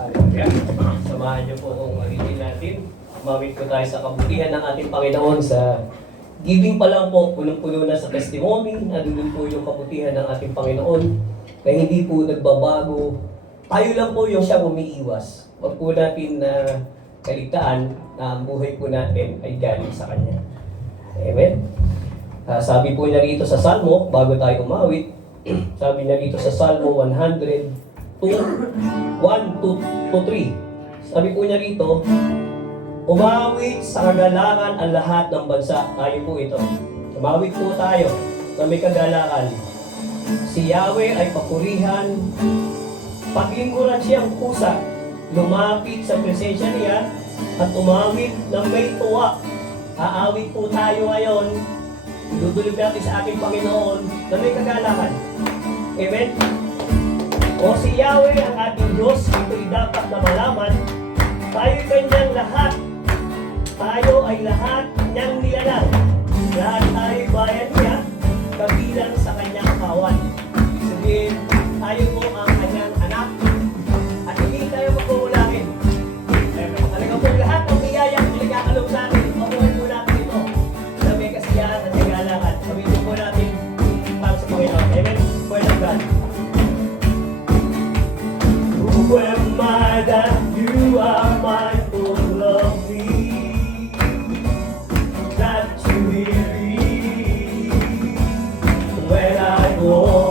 Hallelujah. Samahan niyo po kung maritin natin. Umawit po tayo sa kabutihan ng ating Panginoon sa giving pa lang po, punong-puno na sa testimony, nandun po yung kabutihan ng ating Panginoon na hindi po nagbabago. Tayo lang po yung siyang umiiwas. Huwag po natin na kaligtaan na ang buhay po natin ay galing sa Kanya. Amen? Sabi po niya rito sa Salmo, bago tayo umawit, sabi niya rito sa Salmo 100, 1 to 3. Sabi po niya rito, umawit sa kagalakan ang lahat ng bansa. Tayo po ito. Umawit po tayo na may kagalakan. Si Yahweh ay papurihan. Paglingkuran siyang pusa. Lumapit sa presensya niya at umawit ng may tuwa. Aawit po tayo ngayon. Dudulog natin sa ating Panginoon na may kagalakan. Amen? O si Yahweh ang ating Diyos, ito'y dapat na malaman. Tayo'y kanyang lahat. Tayo ay lahat niyang nilalang. Lahat tayo'y bayan niya, kabilang sa kanyang kawan. Sabihin, tayo po ang kanyang anak. At hindi tayo magkukulangin. Talaga po lahat ng biyayang pinagkakalog sa atin, makuha po natin ito. Sa may kasiyahan at kagalangan. Sabihin po natin, para sa Panginoon. Amen? Word of God. Who am I that you are mindful of me? That you believe when I go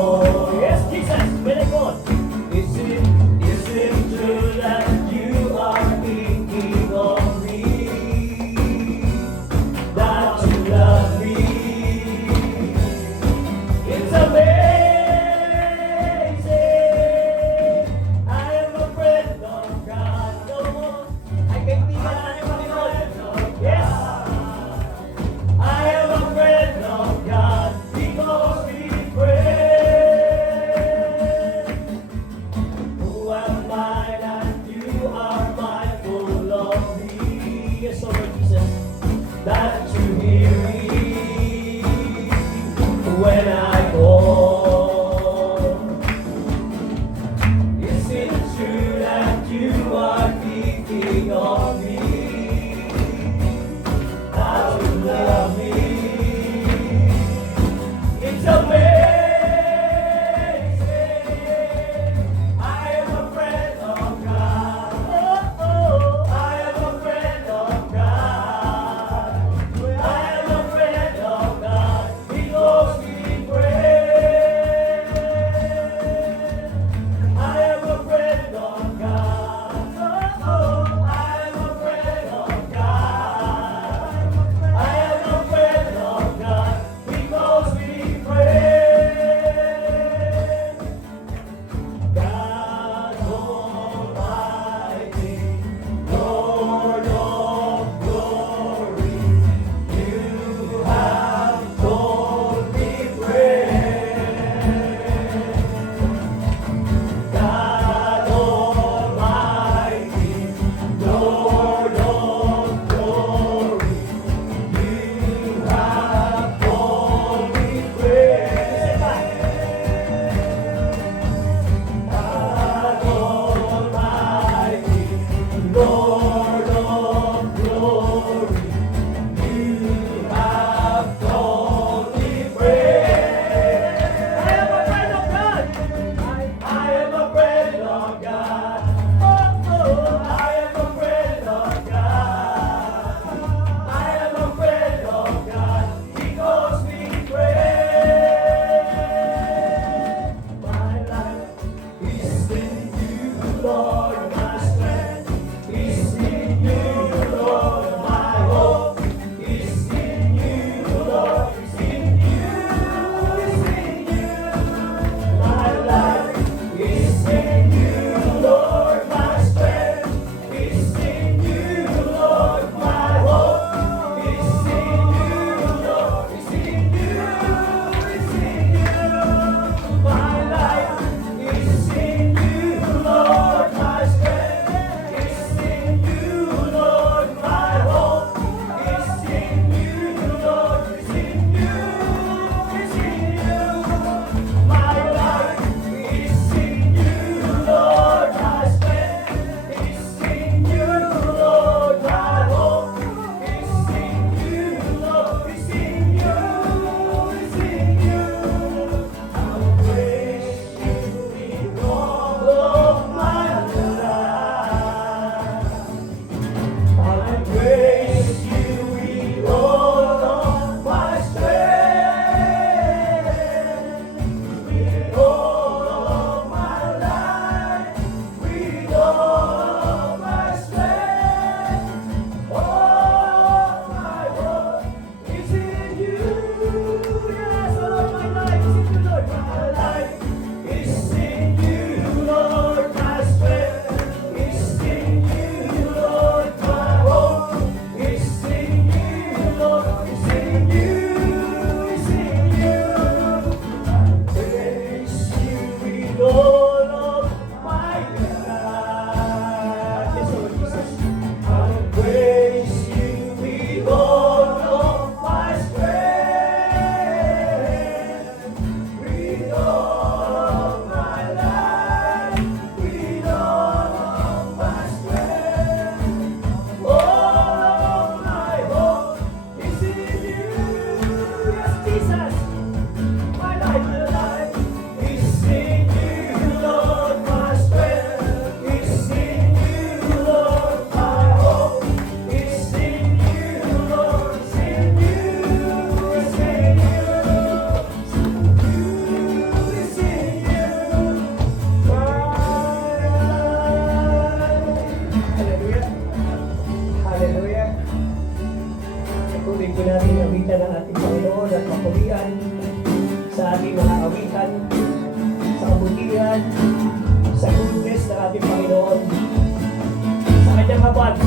habang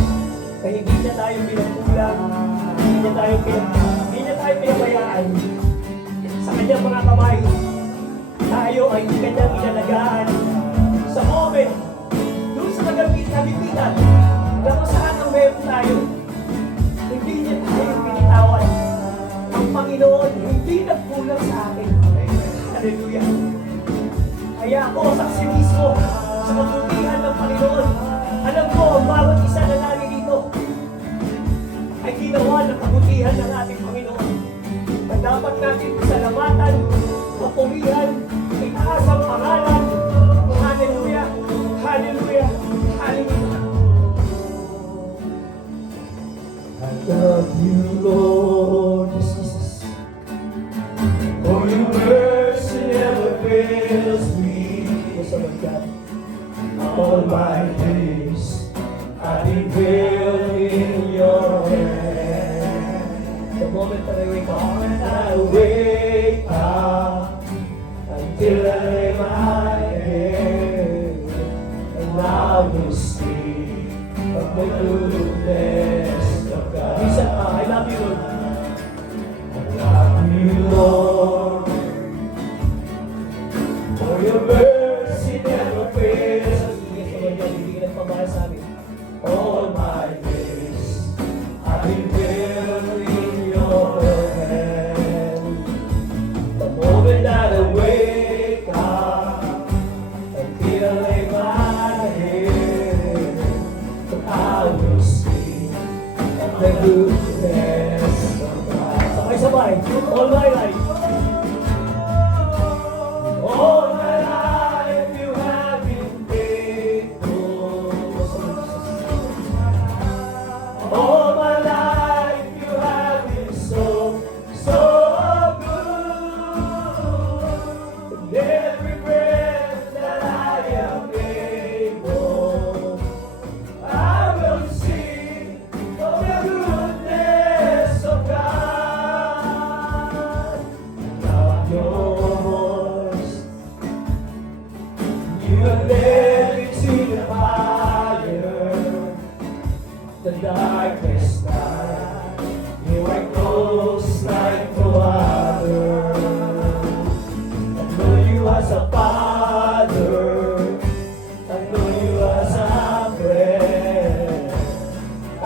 na hindi niya tayo pinagkulang, hindi niya tayo pinabayaan. Sa kanyang mga kamay, tayo ay kanyang inalagaan. Sa moment, doon sa kagamit-kagipitan, na kung saan ang meron tayo, hindi niya tayo pinitawan. Ang Panginoon hindi nagkulang sa akin. Hallelujah. Kaya ako, saksi mismo sa kabutihan ng Panginoon. Alam ko, ang bawat isa na naririto ay ginawa ng kabutihan ng ating Panginoon. Na dapat natin salamatan, papurihan, itaas ang pangalan. Hallelujah! Hallelujah! Hallelujah! I love you, Lord Jesus. For your mercy never fails me. Yes, oh my God. All my days I've been held in your hand. The moment that I wake up, until I lay my head, and I will see of the goodness of God. Listen, I love you, Lord. I love you, Lord. For your mercy never fails. All my days I've been held in your hand. The moment that I wake up until I lay my head, I will see the goodness of God. Sabay-sabay, all my life. All my life you have been faithful. All my life you have been so, so good. And every breath that I am able, I will sing of the goodness of God. Love yours. You have led me to the fire, the darkest night. You are close like no other. I know you as a father. I know you as a friend. I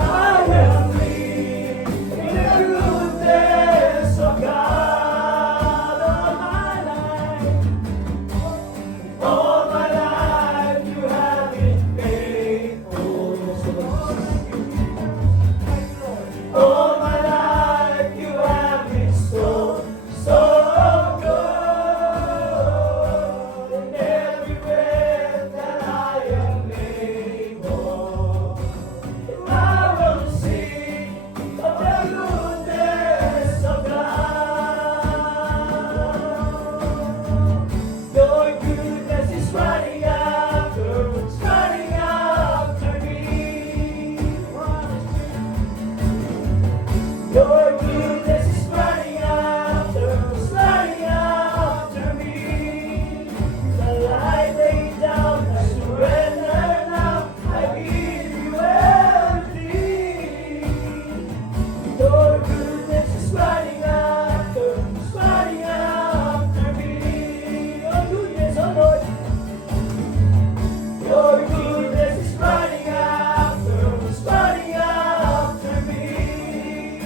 will live in the goodness of God all my life. All my life you have been faithful. All my life you have been so, so good. And every breath that I am able, I will sing of the goodness of God. Your goodness is running after me. Your goodness is running after me. The light laid down, I surrender now. I give you everything. Your goodness is running after me. Your goodness, oh Lord. Your goodness is running after me.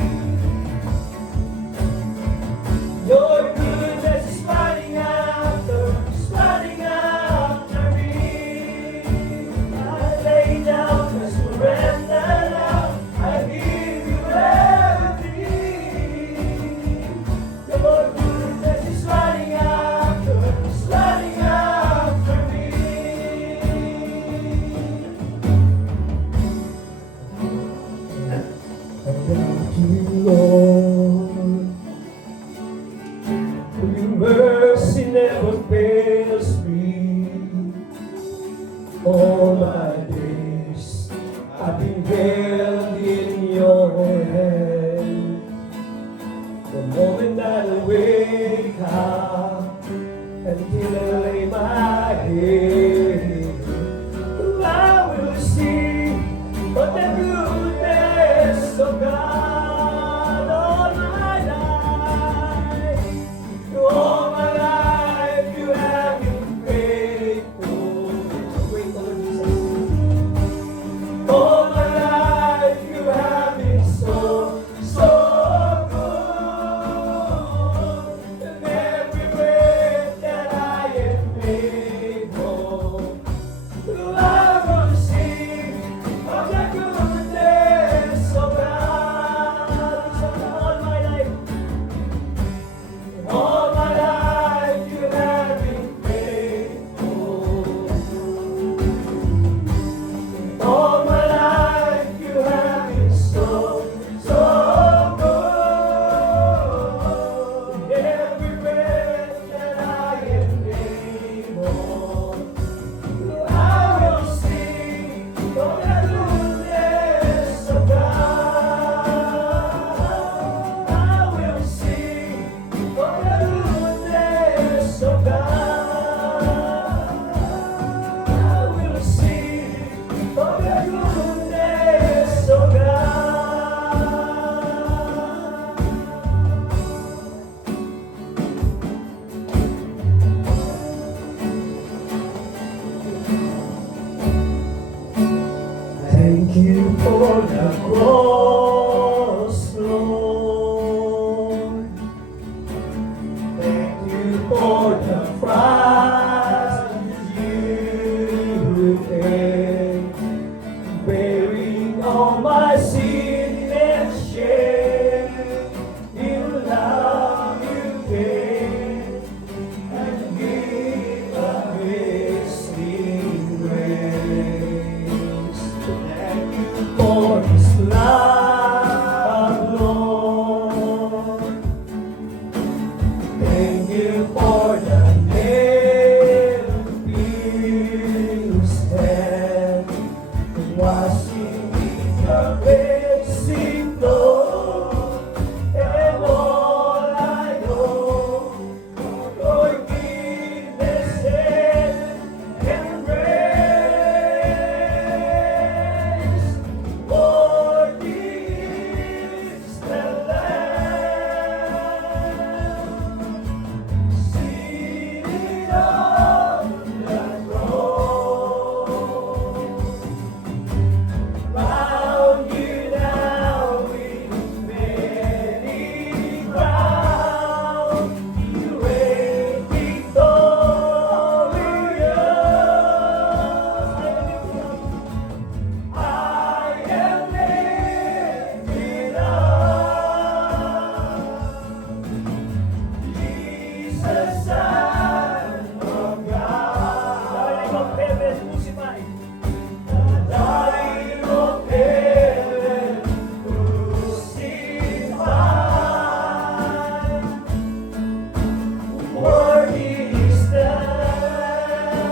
Your goodness is running after me. I lay down, I surrender now. I give you everything. Your goodness is running after me. I thank you, Lord. For your mercy never fails me. All my days I've been held in your hand. The moment that I wake up until I lay my head, I will see what the Thank you for the cross, Lord. Thank you for the price you paid, bearing all my sin and shame. In love you gave and give amazing grace. Thank you for His love, Lord. Thank you for the nail-pierced hand, washing me amazing blood, and all I know, forgiveness and grace. Worthy is the Lamb, seated on the throne. Round you now with many crowns, you reign victorious. I am lifted up, Jesus, Son of God. Darling of heaven, crucified. Darling of heaven, crucified. Worthy is the Lamb.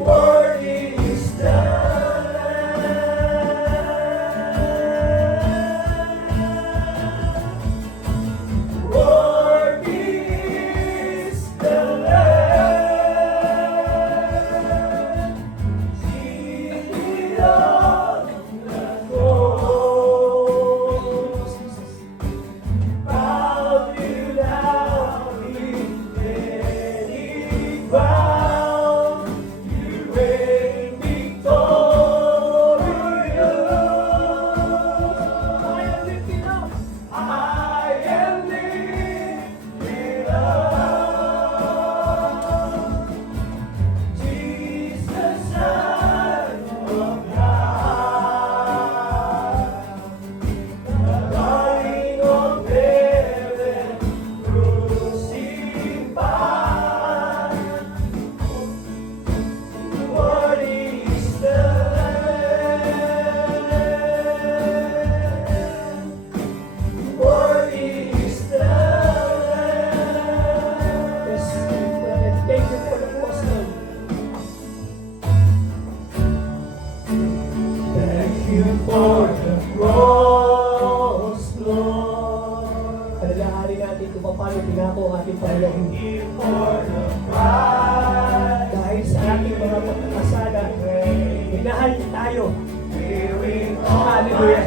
Worthy is the Lamb. Worthy is the Lamb. Seated on the throne. Bow you down in many crowns, you reign victorious. I am lifted up. I am lifted up. Jesus, Son of God. Darling of heaven, crucified. Worthy is the Lamb. Worthy is the Lamb. Yes, thank you for the cross, Lord. Thank you for the cross, Lord. Alalahanin natin kung paano pinako ang ating Panginoon. Thank you for the price. Dahil sa ating mga pagkakasala, minahal tayo. Hallelujah.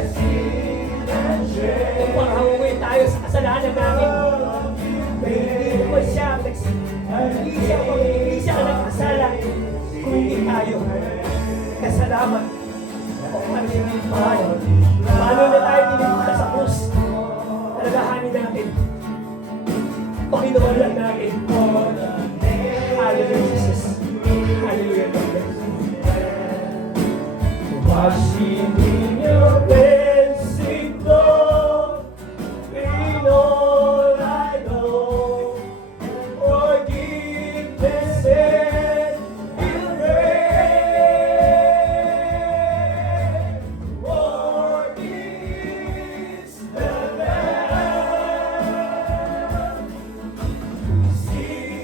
Upang hanguin tayo sa kasalanan namin. Hindi naman siya hindi siya nagkasala, kundi tayo. Kasalamat. Paano na tayo tinignan sa krus? Alalahanin natin. Panginoon lang natin. Hallelujah, Jesus. Hallelujah, God. Washing in your cleansing blood, in all I know, forgiveness and grace. Worthy is the Lamb, seated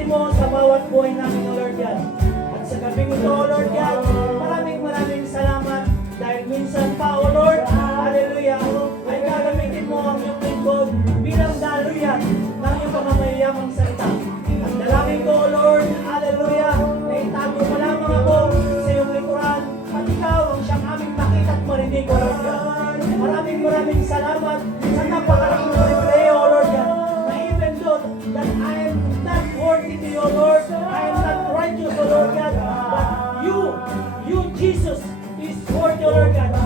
swerte mo sa bawat buhay namin, O Lord God. At sa gabing ito, O Lord God, maraming salamat dahil minsan pa, O Lord, hallelujah, ay gagamitin mo ang iyong lingkod bilang daluyan ng iyong pamamayamang salita. At dalangin ko, O Lord, hallelujah, na itago mo lamang ako sa iyong likuran at ikaw ang siyang aming makita at marinig, O Lord God. Maraming salamat sa napakalaking pribilehyo, O Lord God, na even though that I am not worthy to you, O Lord, I am not righteous, O Lord God, but you, Jesus, is worthy, O Lord God.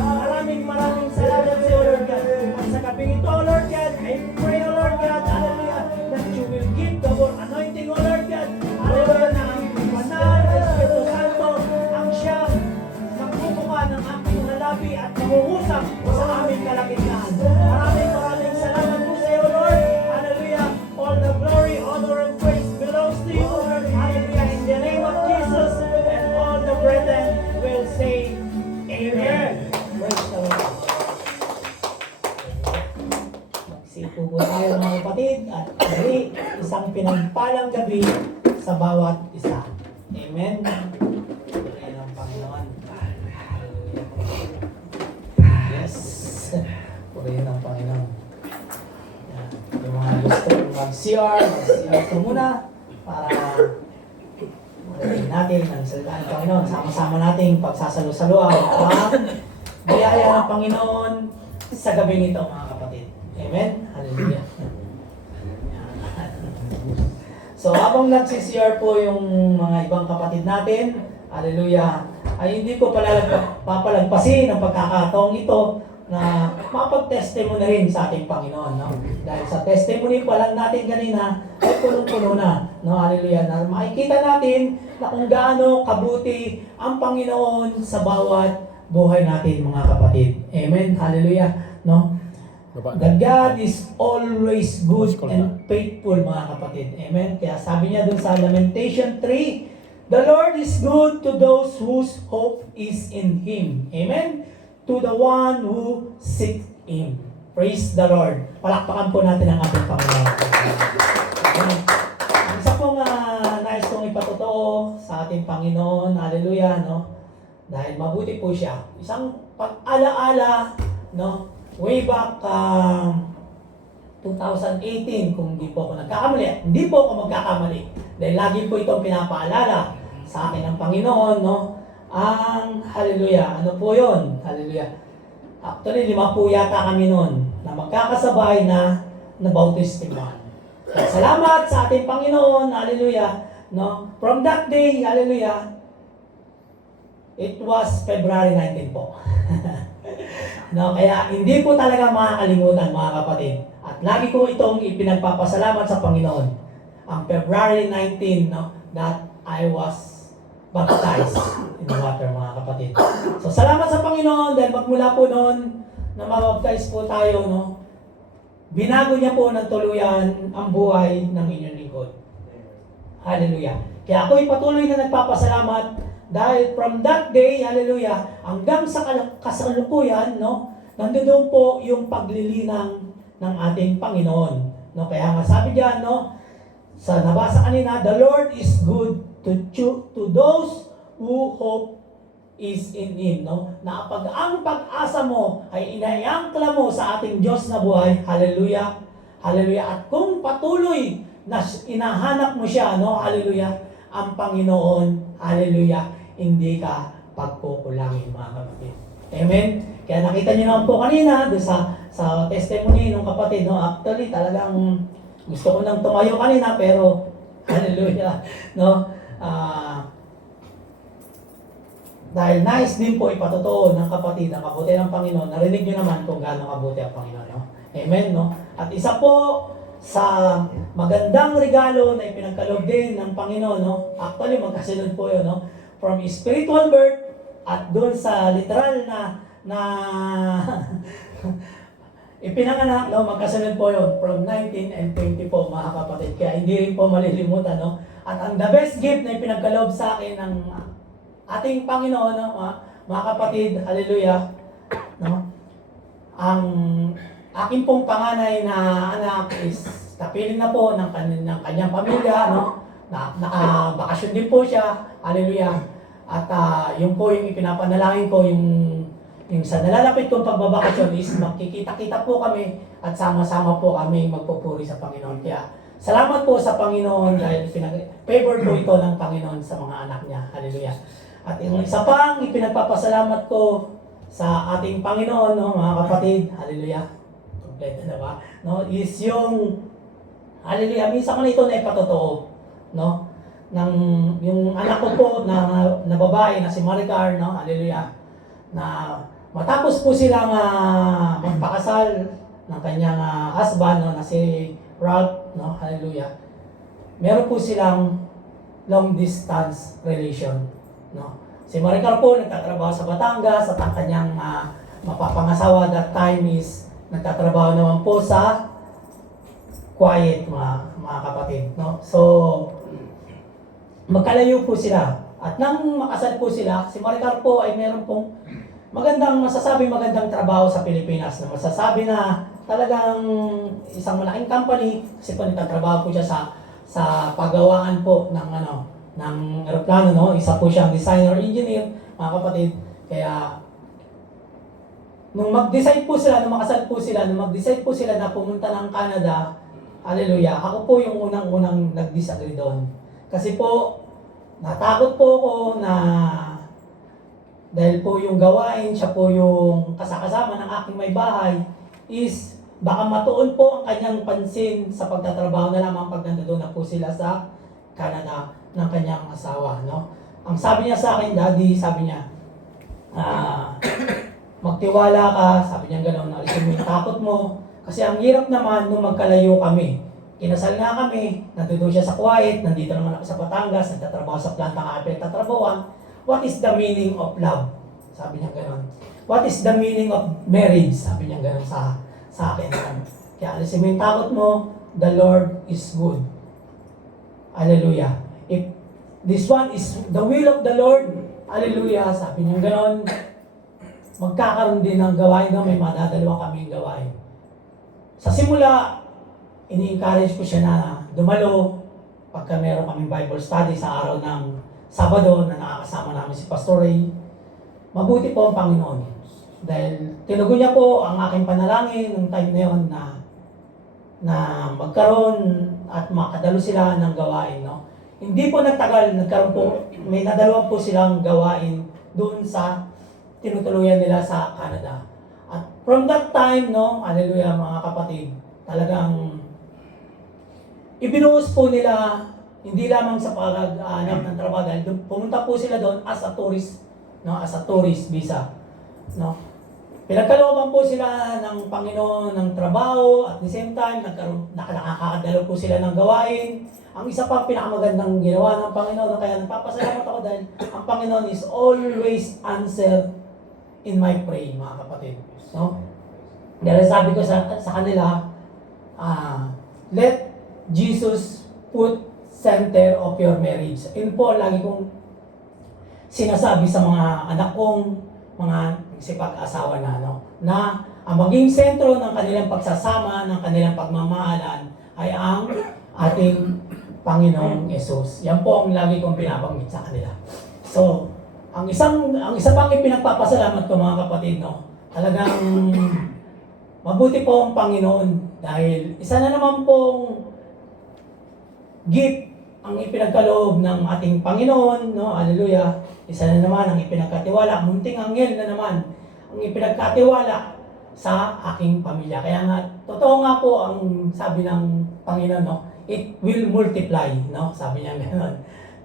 Maraming salamat sa iyo, O Lord God. At sa gabing ito, O Lord God, I pray, O Lord God, hallelujah, that you will give the more anointing, O Lord God, hallelujah, na ang banal na Espiritu Santo ang siyang magbubuka ng aking halabi at mangungusap sa aming kalagitnaan. Maraming salamat po sa iyo, Lord. Hallelujah. All the glory, honor, and praise belongs to you. Hallelujah. In the name of Jesus, and all the brethren will say, Amen. Praise the Lord. Magsipo po tayo mga kapatid at muli isang pinagpalang gabi sa bawat isa. Amen. Ayan ang Panginoon. Yes. Purihin ang Panginoon. Yan. Yung mga gusto mag-CR po muna para marinig natin ang salita ng Panginoon. Sama-sama nating pagsasalo-salo ang biyaya ng Panginoon sa gabi nito, mga kapatid. Amen? Hallelujah. So habang nagsi-CR po yung mga ibang kapatid natin, hallelujah, ay hindi ko papalagpasin ang pagkakataong ito na mapag-testimony rin sa ating Panginoon, no? Dahil sa testimony pa lang natin kanina ay punong-puno na, no? Hallelujah, na makikita natin na kung gaano kabuti ang Panginoon sa bawat buhay natin, mga kapatid. Amen, hallelujah, no? That God is always good and faithful, mga kapatid. Amen, kaya sabi niya dun sa Lamentation 3, the Lord is good to those whose hope is in Him. Amen? To the one who seeks Him. Praise the Lord. Palakpakan po natin ang ating Panginoon. Amen. Isa pong nais kong ipatotoo sa ating Panginoon. Hallelujah, no? Dahil mabuti po siya. Isang pag-alaala, no? Way back 2018, kung hindi po ako nagkakamali. Hindi po ako magkakamali. Dahil lagi po itong pinapaalala sa akin ng Panginoon, no? Ang hallelujah, ano po yun? Hallelujah. Actually, 5 po yata kami noon na magkakasabay na nabautismuhan. Salamat sa ating Panginoon, hallelujah. No? From that day, hallelujah, it was February 19 po. No, kaya hindi po talaga makakalimutan, mga kapatid. At lagi ko itong ipinagpapasalamat sa Panginoon. Ang February 19, no, that I was baptized in the water, mga kapatid. So, salamat sa Panginoon dahil magmula po noon na mabaptize po tayo, no, binago niya po ng tuluyan ang buhay ng inyong lingkod. Hallelujah. Kaya ako'y patuloy na nagpapasalamat dahil from that day, hallelujah, hanggang sa kasalukuyan, no, nandoon po yung paglilinang ng ating Panginoon. No, kaya nga sabi diyan, no, sa nabasa kanina, the Lord is good to those who hope is in Him, no? Na pag ang pag-asa mo ay inaiangkla mo sa ating Diyos na buhay, hallelujah, hallelujah. At kung patuloy na inahanap mo siya, no, hallelujah, ang Panginoon, hallelujah, hindi ka pagkukulangin, mga kapatid. Amen? Kaya nakita niyo naman po kanina doon sa testimony ng kapatid, no? Actually, talagang gusto ko nang tumayo kanina, pero hallelujah, no? Dahil nais din po ipatotoo ng kapatid ang kabuti ng Panginoon. Narinig niyo naman kung gaano kabuti ang Panginoon, no? Amen, no? At isa po sa magandang regalo na ipinagkaloob din ng Panginoon, no? Actually, magkasunod po yun, no? From spiritual birth at doon sa literal na ipinanganak, no? Magkasunod po yun from 19 and 20 po, mga kapatid. Kaya hindi rin po malilimutan, no? At ang the best gift na ipinagkaloob sa akin ng ating Panginoon, no? Mga kapatid, hallelujah, no? Ang akin pong panganay na anak is kapiling na po ng kanyang pamilya, no? Nakabakasyon din po siya. Hallelujah. At yun po yung ipinapanalangin ko, yung sa nalalapit kong pagbabakasyon is magkikita-kita po kami at sama-sama po kami magpupuri sa Panginoon. Kaya salamat po sa Panginoon dahil favor po ito ng Panginoon sa mga anak niya. Hallelujah. At yung isa pang ipinagpapasalamat ko sa ating Panginoon, no, mga kapatid, hallelujah. Kompleto na ba? No, is yung hallelujah, minsan ko na ito na ipatotoo, no? Yung anak ko po na babae na si Maricar, no? Hallelujah. Na matapos po silang magpakasal ng kanyang husband, no, na si Ralph, no? Hallelujah. Meron po silang long distance relation, no? Si Maricar po nagtatrabaho sa Batangas at ang kanyang mapapangasawa that time is nagtatrabaho naman po sa Quiet, mga kapatid, no? So magkalayo po sila. At nang makasal po sila, si Maricar po ay meron pong magandang trabaho sa Pilipinas, na masasabi na talagang isang malaking company kasi po nagtatrabaho po siya sa paggawaan po ng eroplano, no? Isa po siyang designer engineer, mga kapatid. Kaya nung mag-decide po sila, nung mag-decide po sila na pumunta ng Canada, hallelujah, ako po yung unang nag-disagree doon. Kasi po natakot po ako na dahil po yung gawain, siya po yung kasama ng aking may bahay, is baka matuon po ang kanyang pansin sa pagtatrabaho na lamang pag nandoon na po sila sa Canada ng kanyang asawa, no? Ang sabi niya sa akin, Daddy, sabi niya, magtiwala ka, sabi niya gano'n, alisin mo yung takot mo, kasi ang hirap naman nung magkalayo kami. Kinasal nga kami, nandito siya sa Kuwait, nandito naman ako sa Batangas, nagtatrabaho sa planta nga ako nagtatrabahoan. What is the meaning of love? Sabi niya gano'n. What is the meaning of marriage? Sabi niya gano'n sa akin. Kaya alisin mo yung takot mo, the Lord is good. Hallelujah. If this one is the will of the Lord, hallelujah, sabi niya gano'n, magkakaroon din ng gawain, no? May madadalawa kaming gawain. Sa simula, ini-encourage ko siya na dumalo pagka meron kaming Bible study sa araw ng Sabado na nakakasama namin si Pastor Ray. Mabuti po ang Panginoon. Dahil tinugon niya po ang aking panalangin ng time na yun na magkaroon at makadalo sila ng gawain, no? Hindi po nagtagal, nagkaroon po, may nadalawa po silang gawain doon sa tinutuluyan nila sa Canada. At from that time, no, hallelujah, mga kapatid, talagang ibinuhos po nila, hindi lamang sa paghahanap ng trabaho, dahil pumunta po sila doon as a tourist, no, as a tourist visa, no. Pinagkalooban po sila ng Panginoon ng trabaho, at the same time, nakakadalo po sila ng gawain. Ang isa pa pinakamagandang ginawa ng Panginoon, kaya nagpapasalamat ako dahil ang Panginoon is always answer in my prayer, mga kapatid, no. Dahil sabi ko sa kanila, let Jesus put center of your marriage. Yun po, lagi kong sinasabi sa mga anak kong mga sipag-asawa na, no, na ang maging sentro ng kanilang pagsasama, ng kanilang pagmamahalan ay ang ating Panginoong Yesus. Yan po ang lagi kong pinabanggit sa kanila. So, ang isa pang ipinagpapasalamat ko, mga kapatid, no, talagang mabuti po ang Panginoon dahil isa na naman pong gift ang ipinagkaloob ng ating Panginoon, no? Hallelujah. Isa na naman ang ipinagkatiwala, munting anghel na naman ang ipinagkatiwala sa aking pamilya. Kaya nga, totoo nga po ang sabi ng Panginoon, no? It will multiply, no? Sabi niya gano'n,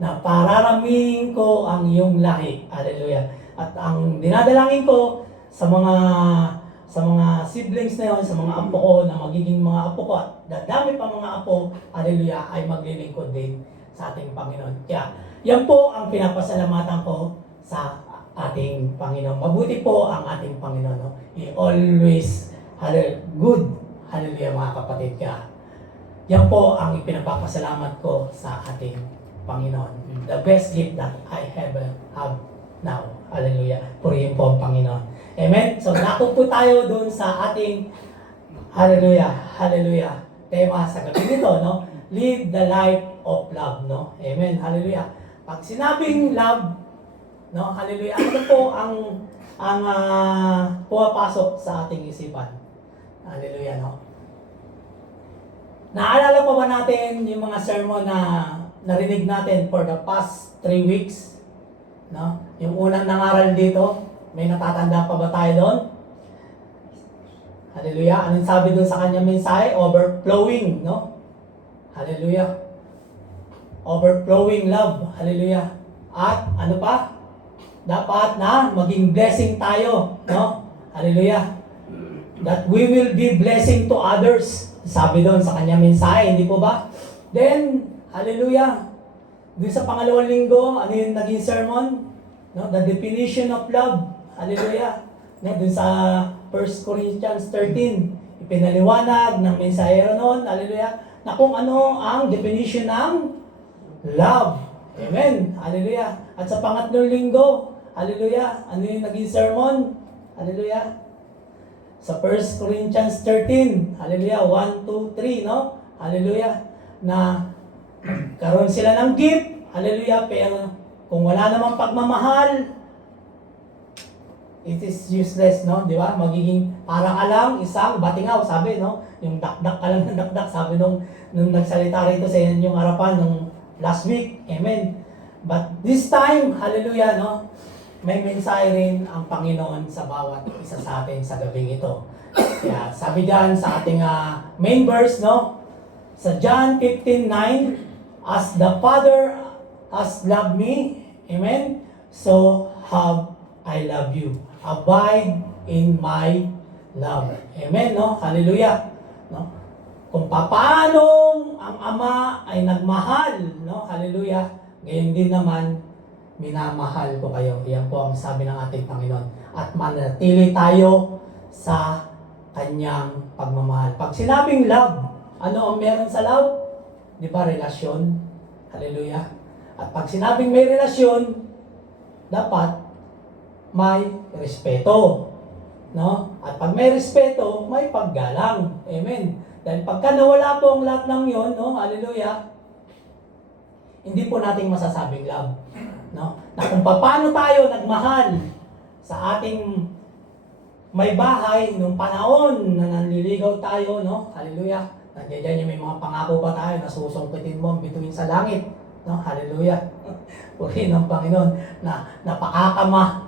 na pararamihin ko ang iyong lahi. Hallelujah. At ang dinadalangin ko sa mga siblings na yun, sa mga apo ko na magiging mga apo ko at dadami pa mga apo, hallelujah, ay maglilingkod din sa ating Panginoon. Kaya, yan po ang pinapasalamatan ko sa ating Panginoon. Mabuti po ang ating Panginoon. No? He always, good, hallelujah, mga kapatid. Kaya, yan po ang ipinapapasalamat ko sa ating Panginoon. The best gift that I have now. Hallelujah. Purihin po ang Panginoon. Amen? So, naku po tayo doon sa ating hallelujah, hallelujah, tema sa gabi nito, no? Live the life of love, no? Amen. Hallelujah. Pag sinabing love, no? Hallelujah. Ano po ang pumapasok sa ating isipan? Hallelujah, no? Naalala pa ba natin yung mga sermon na narinig natin for the past 3 weeks? No? Yung unang nangaral dito, may natatanda pa ba tayo doon? Hallelujah. Anong sabi doon sa kanya mensahe? Overflowing, no? Hallelujah. Overflowing love. Hallelujah. At ano pa? Dapat na maging blessing tayo, no? Hallelujah. That we will be blessing to others. Sabi doon sa kanya mensahe, hindi po ba? Then, hallelujah. Doon sa pangalawang linggo, ano yung naging sermon? No? The definition of love. Hallelujah. No? Doon sa 1 Corinthians 13, ipinaliwanag ng mensahero noon, hallelujah, na kung ano ang definition ng love. Amen. Hallelujah. At sa pangatlong linggo, hallelujah, ano yung naging sermon? Hallelujah. Sa 1 Corinthians 13, hallelujah, 1, 2, 3, no? Hallelujah, na karoon sila ng gift, hallelujah, pero kung wala namang pagmamahal, it is useless, no? Di ba? Magiging parang alang isang batingaw, sabi, no? Yung dakdak ka lang ng dakdak, sabi nung nagsalita rito sa inyong harapan nung last week, amen. But this time, hallelujah, no? May mensahe rin ang Panginoon sa bawat isa sa atin sa gabing ito. Kaya sabi diyan sa ating main verse, no? Sa John 15:9, as the Father has loved me, amen, so have I love you. Abide in my love. Amen, no? Hallelujah. No? Kung paano ang Ama ay nagmahal, no? Hallelujah. Gayon din naman minamahal ko kayo. Yan po ang sabi ng ating Panginoon. At manatili tayo sa kanyang pagmamahal. Pag sinabing love, ano ang meron sa love? Di ba, relasyon? Hallelujah. At pag sinabing may relasyon, dapat may respeto. No? At pag may respeto, may paggalang. Amen. Dahil pagka nawala po ang lahat ng yon, no? Hallelujah, hindi po natin masasabing love. No? Na kung paano tayo nagmahal sa ating may bahay nung panahon na nanliligaw tayo, no? Hallelujah. Nandiyan yung may mga pangako pa tayo na susungkitin mo bituin sa langit, no? Hallelujah. Purihin ng Panginoon na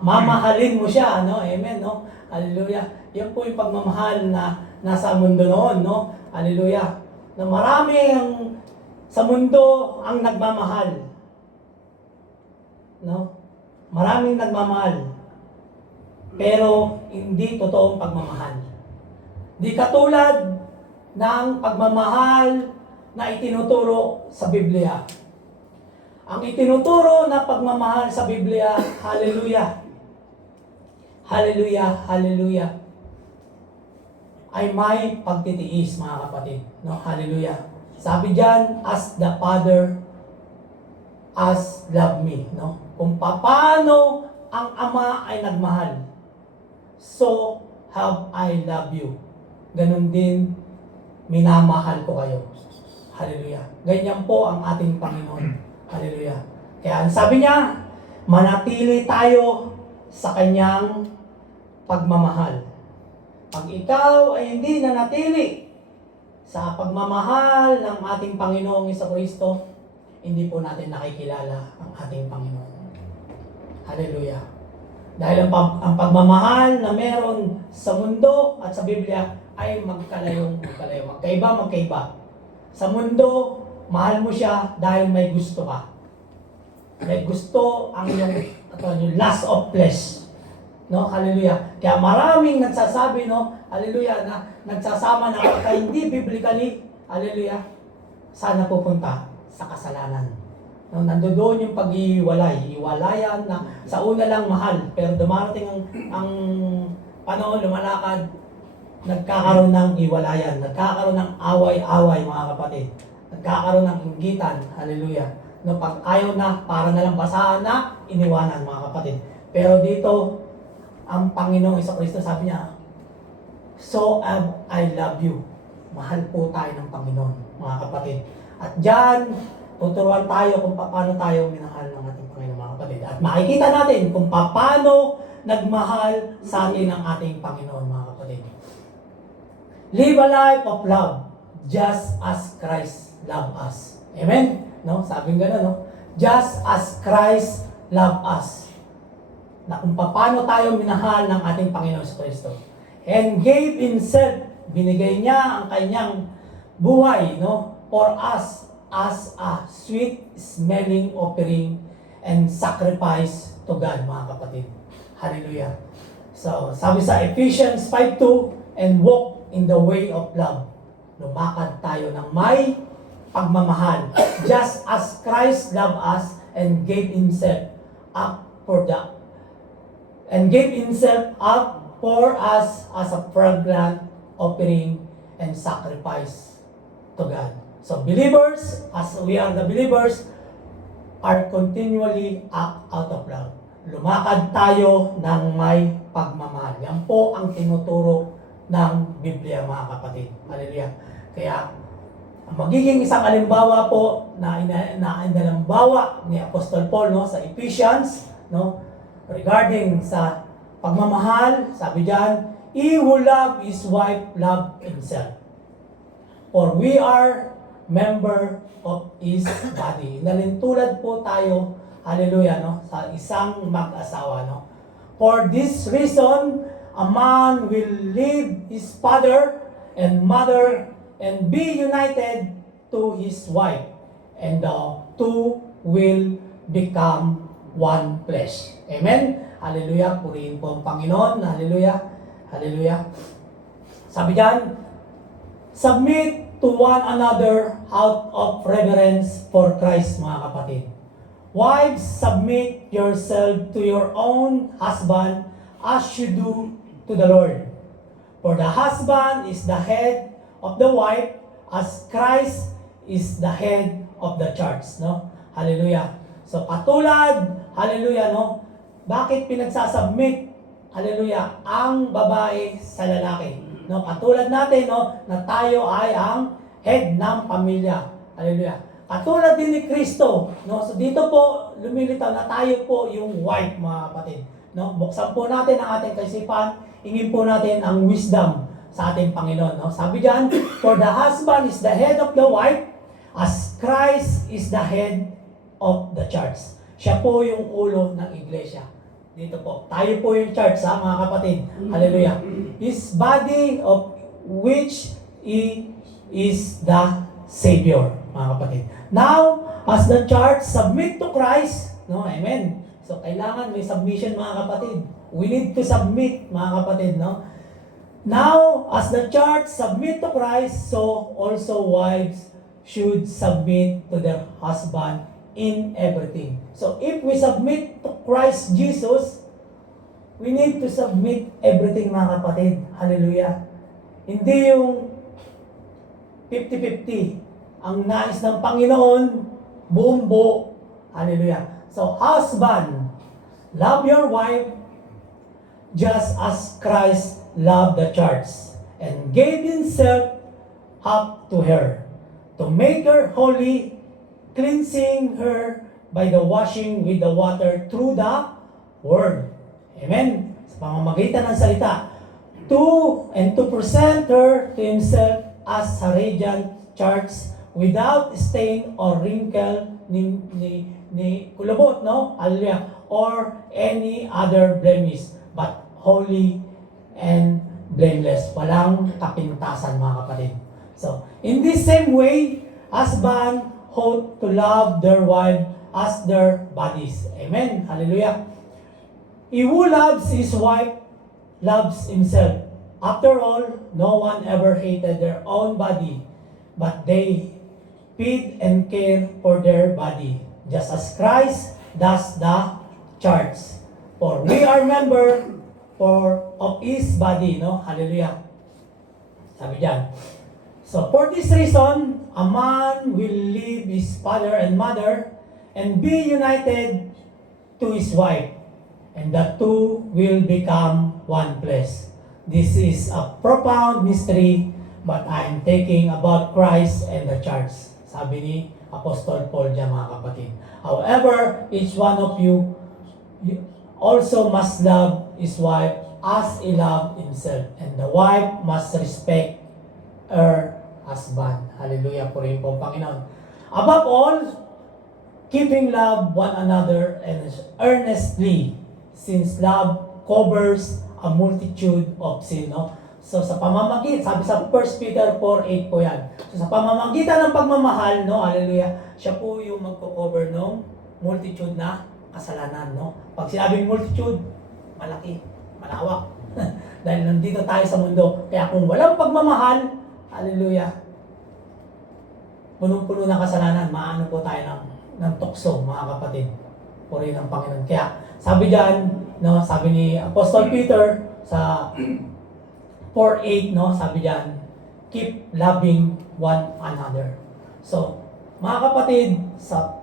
mamahalin mo siya, no? Amen, no? Hallelujah. Yan po yung pagmamahal na nasa mundo noon, no? Hallelujah. Na marami ang sa mundo ang nagmamahal. No? Maraming nagmamahal. Pero hindi totoong pagmamahal. Di katulad ng pagmamahal na itinuturo sa Biblia. Ang itinuturo na pagmamahal sa Biblia, hallelujah. Hallelujah, hallelujah. Ay may pagtitiis, mga kapatid. No? Hallelujah. Sabi diyan, as the Father as love me, no? Kung paano ang Ama ay nagmahal, so have I love you. Ganon din, minamahal ko kayo. Hallelujah. Ganyan po ang ating Panginoon. Hallelujah. Kaya sabi niya, manatili tayo sa kanyang pagmamahal. Pag ikaw ay hindi nanatili sa pagmamahal ng ating Panginoong Jesucristo, hindi po natin nakikilala ang ating Panginoon. Hallelujah. Dahil ang pagmamahal na meron sa mundo at sa Biblia ay magkaiba. Sa mundo, mahal mo siya dahil may gusto ka. May gusto ang yung lust of flesh. No? Hallelujah. Kaya maraming nagsasabi, no? Hallelujah, na nagsasama na kaya hindi biblically, hallelujah, saan na pupunta? Sa kasalanan. No, nandoon yung pag-iwalay, iwalayan na sa una lang mahal, pero dumarating ang panahon lumalakad, nagkakaroon ng iwalayan, nagkakaroon ng away-away, mga kapatid. Nagkakaroon ng inggitan, hallelujah. No, pag ayaw na, para na lang basahan na, iniwanan, mga kapatid. Pero dito, ang Panginoong Jesucristo sabi niya, so I love you. Mahal po tayo ng Panginoon, mga kapatid. At dyan, tuturuan tayo kung paano tayo minahal ng ating Panginoon mga kapatid. At makikita natin kung paano nagmahal sa atin ang ating Panginoon mga kapatid. Live a life of love just as Christ loved us. Amen? No? Sabing gano'n, no? Just as Christ loved us. Na kung paano tayo minahal ng ating Panginoon sa Kristo. And gave Himself, binigay niya ang kanyang buhay, no? For us as a sweet smelling offering and sacrifice to God, mga kapatid. Hallelujah. So, sabi sa Ephesians 5:2, and walk in the way of love. Lumakad tayo ng may pagmamahal. Just as Christ loved us and gave Himself up for us as a fragrant offering and sacrifice to God. So believers, as we are the believers, are continually act out of love. Lumakad tayo ng may pagmamahal. Yan po ang tinuturo ng Biblia, mga kapatid. Hallelujah. Kaya, ang magiging isang alimbawa po na inalimbawa ni Apostol Paul, no, sa Ephesians, no, regarding sa pagmamahal, sabi diyan, he who love his wife love himself. For we are member of his body. Nalintulad po tayo, hallelujah, no, sa isang mag-asawa, no. For this reason, a man will leave his father and mother and be united to his wife, and the two will become one flesh. Amen? Hallelujah. Purihin po ang Panginoon. Hallelujah. Hallelujah. Sabi diyan, submit to one another out of reverence for Christ, mga kapatid. Wives, submit yourself to your own husband as you do to the Lord. For the husband is the head of the wife, as Christ is the head of the church. No? Hallelujah. So katulad, hallelujah, no? Bakit pinagsasubmit, hallelujah, ang babae sa lalaki? No, katulad natin, no, na tayo ay ang head ng pamilya. Hallelujah. Katulad din ni Kristo, no. So dito po lumilitaw na tayo po yung wife, mga kapatid. No, buksan po natin ang ating kaisipan, hingin po natin ang wisdom sa ating Panginoon, no. Sabi diyan, for the husband is the head of the wife, as Christ is the head of the church. Siya po yung ulo ng iglesia. Dito po. Tayo po yung church, ha, mga kapatid. Hallelujah. His body of which He is the Savior, mga kapatid. Now, as the church submit to Christ, no, amen. So, kailangan may submission, mga kapatid. We need to submit, mga kapatid, no. Now, as the church submit to Christ, so also wives should submit to their husband in everything. So, if we submit to Christ Jesus, we need to submit everything, mga kapatid. Hallelujah. Hindi yung 50-50. Ang nais ng Panginoon, buong buo. Hallelujah. So, husband, love your wife just as Christ loved the church and gave Himself up to her to make her holy, cleansing her by the washing with the water through the Word. Amen? Sa pamamagitan ng salita. To present her to Himself as a radiant church without stain or wrinkle ni kulubot, no? Hallelujah. Or any other blemish, but holy and blameless. Walang kapintasan, mga kapatid. So, in this same way, husband ought to love their wife as their bodies. Amen. Hallelujah. He who loves his wife loves himself. After all, no one ever hated their own body, but they feed and care for their body, just as Christ does the church. For we are member of His body, no? Hallelujah. Sabi diyan. So, for this reason, a man will leave his father and mother and be united to his wife, and the two will become one flesh. This is a profound mystery, but I am talking about Christ and the church. Sabi ni Apostol Paul dyan, mga kapatid. However, each one of you also must love his wife as he loved himself. And the wife must respect her husband. Hallelujah. Purihin po ang Panginoon. Above all, keeping love one another and earnestly, since love covers a multitude of sin. No? So sa pamamagitan, sabi sa 1 Peter 4:8 po yan. So sa pamamagitan ng pagmamahal, no, hallelujah, siya po yung magko-cover ng multitude na kasalanan. No? Pag sinabing multitude, malaki, malawak. Dahil nandito tayo sa mundo. Kaya kung walang pagmamahal, hallelujah, punong-puno ng kasalanan, maano po tayo ng tukso, mga kapatid. Purihin ang Panginoon. Kaya sabi diyan, no, sabi ni Apostol Peter sa 4:8, no, sabi diyan, keep loving one another. So, mga kapatid, sa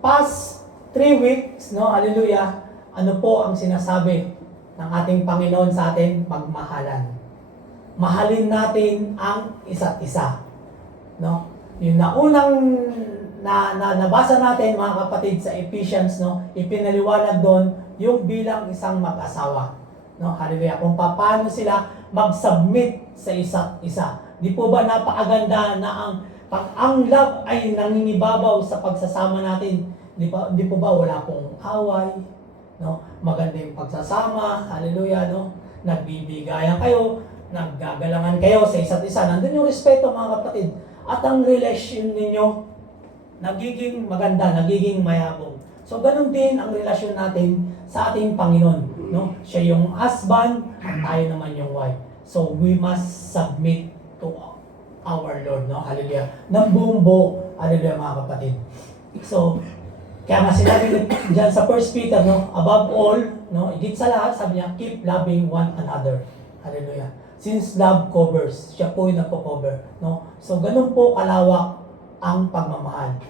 past 3 weeks, no, hallelujah, ano po ang sinasabi ng ating Panginoon sa atin? Magmahalan. Mahalin natin ang isa't isa. No? Yung naunang nabasa natin, mga kapatid, sa Ephesians, no, ipinaliwanag doon yung bilang isang mag-asawa. No? Hallelujah. Kung paano sila mag-submit sa isa't isa. Di po ba napakaganda na ang love ay nangingibabaw sa pagsasama natin? Di po ba wala pong away? No? Maganda yung pagsasama. Hallelujah. No? Nagbibigayan kayo, naggagalangan kayo sa isa't isa. Nandun yung respeto, mga kapatid. At ang relasyon ninyo nagiging maganda, nagiging mayabong. So ganun din ang relasyon natin sa ating Panginoon, no? Siya yung husband, at tayo naman yung wife. So we must submit to our Lord, no? Hallelujah. Ng buong buo, hallelujah, mga kapatid. So kaya nga sinabi diyan sa 1 Peter, no, above all, no, higit sa lahat, sabi niya, keep loving one another. Hallelujah. Since love covers, siya po yung nagko-cover, no? So ganun po kalawak ang pagmamahal.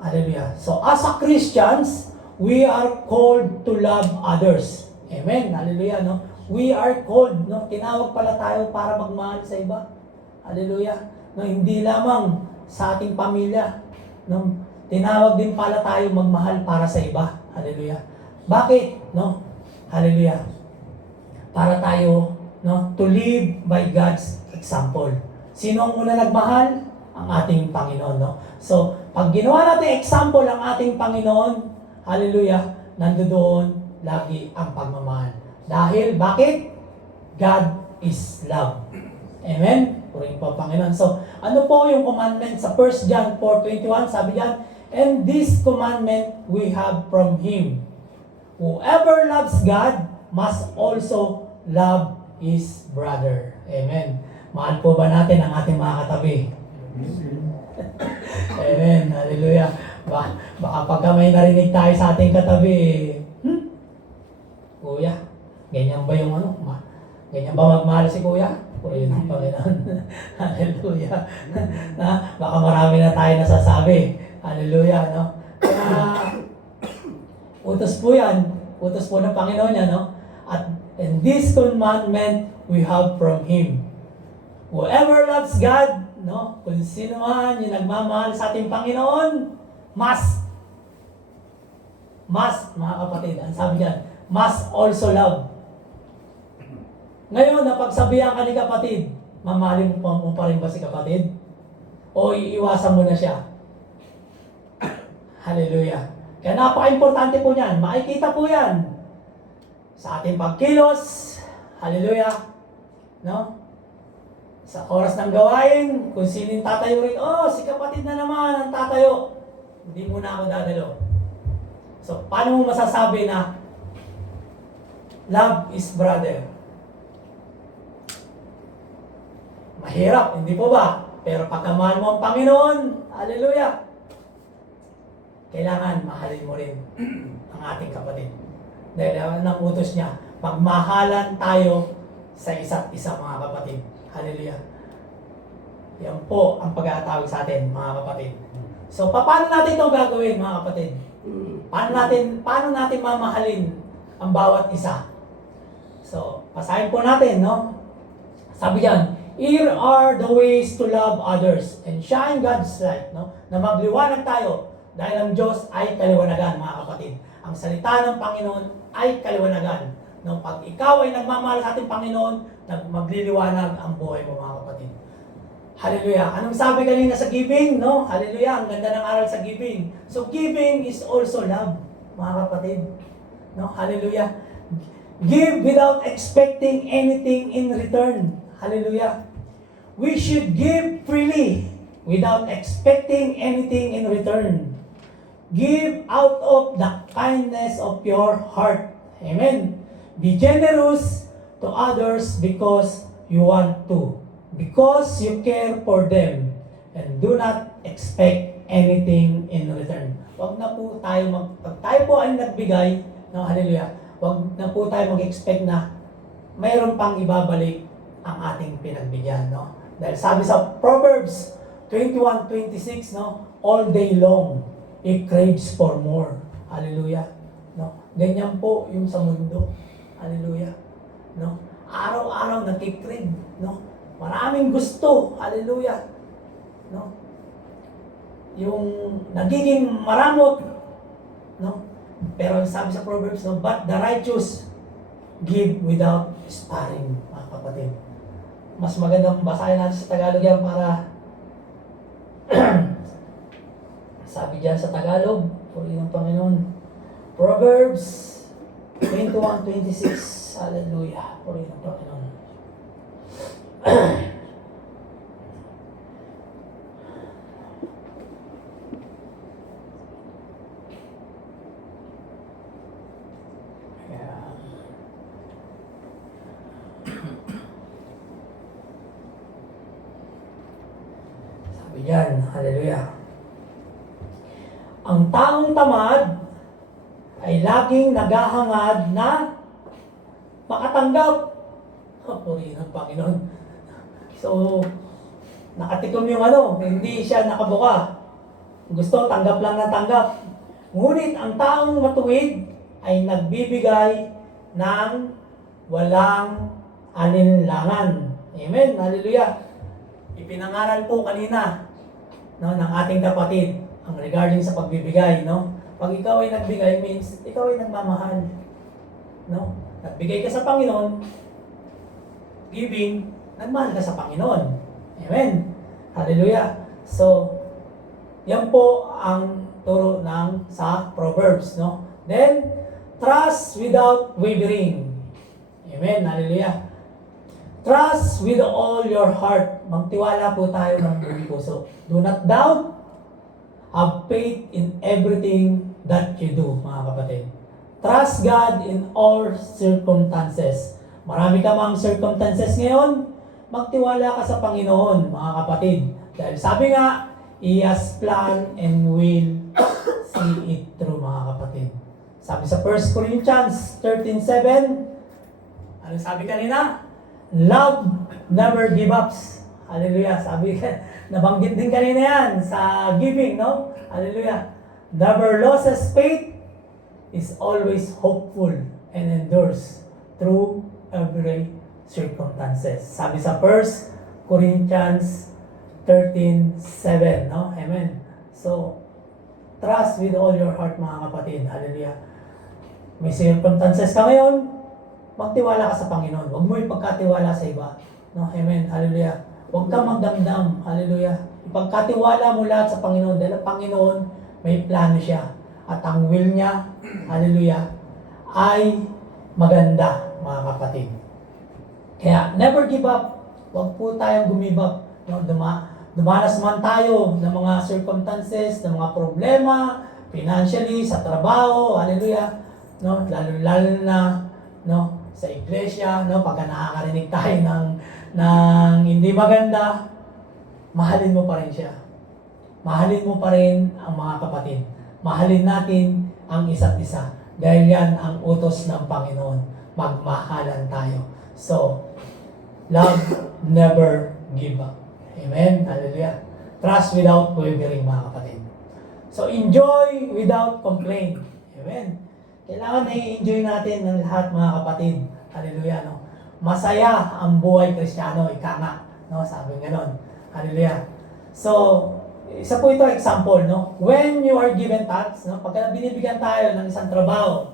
Hallelujah. So as a Christians, we are called to love others. Amen. Hallelujah, no? We are called, no? Tinawag pala tayo para magmahal sa iba. Hallelujah. No, hindi lamang sa ating pamilya, no? Tinawag din pala tayo magmahal para sa iba. Hallelujah. Bakit, no? Hallelujah. Para tayo, no, to live by God's example. Sino ang una nagmahal? Ang ating Panginoon, no? So, pag ginawa natin example ang ating Panginoon, hallelujah, nandoon lagi ang pagmamahal. Dahil, bakit? God is love. Amen? Purihin po, Panginoon. So, ano po yung commandment sa 1 John 4:21? Sabi diyan, and this commandment we have from Him. Whoever loves God must also love his brother. Amen. Mahal po ba natin ang ating mga katabi? Amen. Hallelujah. Baka pagka may narinig tayo sa ating katabi, Kuya, ganyan ba yung ano? Ganyan ba magmahal si Kuya? Purihin ang Panginoon. Hallelujah. Baka marami na tayo nasasabi. Hallelujah. No? Utos po yan. Utos po ng Panginoon yan. No? And this commandment we have from Him. Whoever loves God, no, kung sino man yung nagmamahal sa ating Panginoon, must, mga kapatid, ang sabi niyan, must also love. Ngayon, napagsabihan ka ni kapatid, mamahalin mo pa rin ba si kapatid? O iiwasan mo na siya? Hallelujah. Kaya napaka-importante po niyan. Makikita po yan sa ating pagkilos. Hallelujah. No? Sa oras ng gawain, kung sino yung tatayo rin, si kapatid na naman ang tatayo. Hindi muna ako dadalo. So, paano mo masasabi na love is brother? Mahirap, hindi po ba? Pero pagkamahal mo ang Panginoon, hallelujah, kailangan mahalin mo rin ang ating kapatid. Dahil ang utos niya, magmahalan tayo sa isa't isa, mga kapatid. Hallelujah. Yan po ang pag-aatawag sa atin, mga kapatid. So, paano natin ito gagawin, mga kapatid? Paano natin mamahalin ang bawat isa? So, pasahin po natin, no? Sabi diyan, Here are the ways to love others and shine God's light, no? Na magliwanag tayo dahil ang Diyos ay kaliwanagan, mga kapatid. Ang salita ng Panginoon ay kaliwanagan. No? Pag ikaw ay nagmamahal sa ating Panginoon, magliliwanag ang buhay mo, mga kapatid. Hallelujah. Anong sabi kanina sa giving, no? Hallelujah. Ang ganda ng aral sa giving. So giving is also love, mga kapatid. No? Hallelujah. Give without expecting anything in return. Hallelujah. We should give freely without expecting anything in return. Give out of the kindness of your heart. Amen. Be generous to others because you want to. Because you care for them. And do not expect anything in return. Wag na po tayo pag tayo po ay nagbigay, no, hallelujah, wag na po tayo mag-expect na mayroon pang ibabalik ang ating pinagbigyan, no? Dahil sabi sa Proverbs 21:26, no, all day long, it craves for more. Hallelujah. No? Ganyan po yung sa mundo. Hallelujah. No? Araw-araw nakikrave, no? Maraming gusto. Hallelujah. No? Yung nagiging maramot, no? Pero sabi sa Proverbs, no, but the righteous give without sparing, mga kapatid. Mas magandang basahin natin sa Tagalog yan para sabi dyan sa Tagalog, purihin ng Panginoon. Proverbs 21:26. Hallelujah. Purihin ng Panginoon. Yan, hallelujah. Ang taong tamad ay laging naghahangad na makatanggap. Purihin ng Panginoon. So, nakatikom yung hindi siya nakabuka. Gusto, tanggap lang ng tanggap. Ngunit ang taong matuwid ay nagbibigay ng walang alinlangan. Amen, hallelujah. Ipinangaral po kanina, no, ng ating kapatid ang regarding sa pagbibigay, no? Pag ikaw ay nagbigay means ikaw ay nagmamahal, no? Nagbigay ka sa Panginoon, giving, nagmahal ka sa Panginoon. Amen. Hallelujah. So, yan po ang turo ng sa Proverbs, no? Then, trust without wavering. Amen. Hallelujah. Trust with all your heart. Magtiwala po tayo ng buong puso. Do not doubt. Have faith in everything that you do, mga kapatid. Trust God in all circumstances. Marami ka mang circumstances ngayon, magtiwala ka sa Panginoon, mga kapatid. Dahil sabi nga, He has planned and will see it through, mga kapatid. Sabi sa 1 Corinthians 13:7, ano sabi kanina? Love never give ups. Hallelujah. Sabi, nabanggit din kanina yan sa giving, no? Hallelujah. Never loses faith, is always hopeful, and endures through every circumstances. Sabi sa 1 Corinthians 13:7, no? Amen. So, trust with all your heart, mga kapatid. Hallelujah. May circumstances ka ngayon, magtiwala ka sa Panginoon. Huwag mo ipagkatiwala sa iba. No? Amen. Hallelujah. Huwag kang magdamdam. Hallelujah. Ipagkatiwala mo lahat sa Panginoon dahil ang Panginoon may plano siya. At ang will niya, hallelujah, ay maganda, mga kapatid. Kaya, never give up. Huwag po tayong give up. No? Dumanas man tayo ng mga circumstances, ng mga problema, financially, sa trabaho, hallelujah. No? Lalo na, no, sa iglesia, no, pagka nakakarinig tayo ng hindi maganda, mahalin mo pa rin siya. Mahalin mo pa rin ang mga kapatid. Mahalin natin ang isa't isa. Dahil yan ang utos ng Panginoon. Magmahalan tayo. So, love never give up. Amen? Hallelujah. Trust without wavering, mga kapatid. So, enjoy without complaint. Amen? Kailangan na i-enjoy natin ng lahat, mga kapatid. Hallelujah, no? Masaya ang buhay Kristiyano, ika nga. No, sabi ganon. Hallelujah. So, isa po ito example, no? When you are given tasks, no? Pagka binibigyan tayo ng isang trabaho,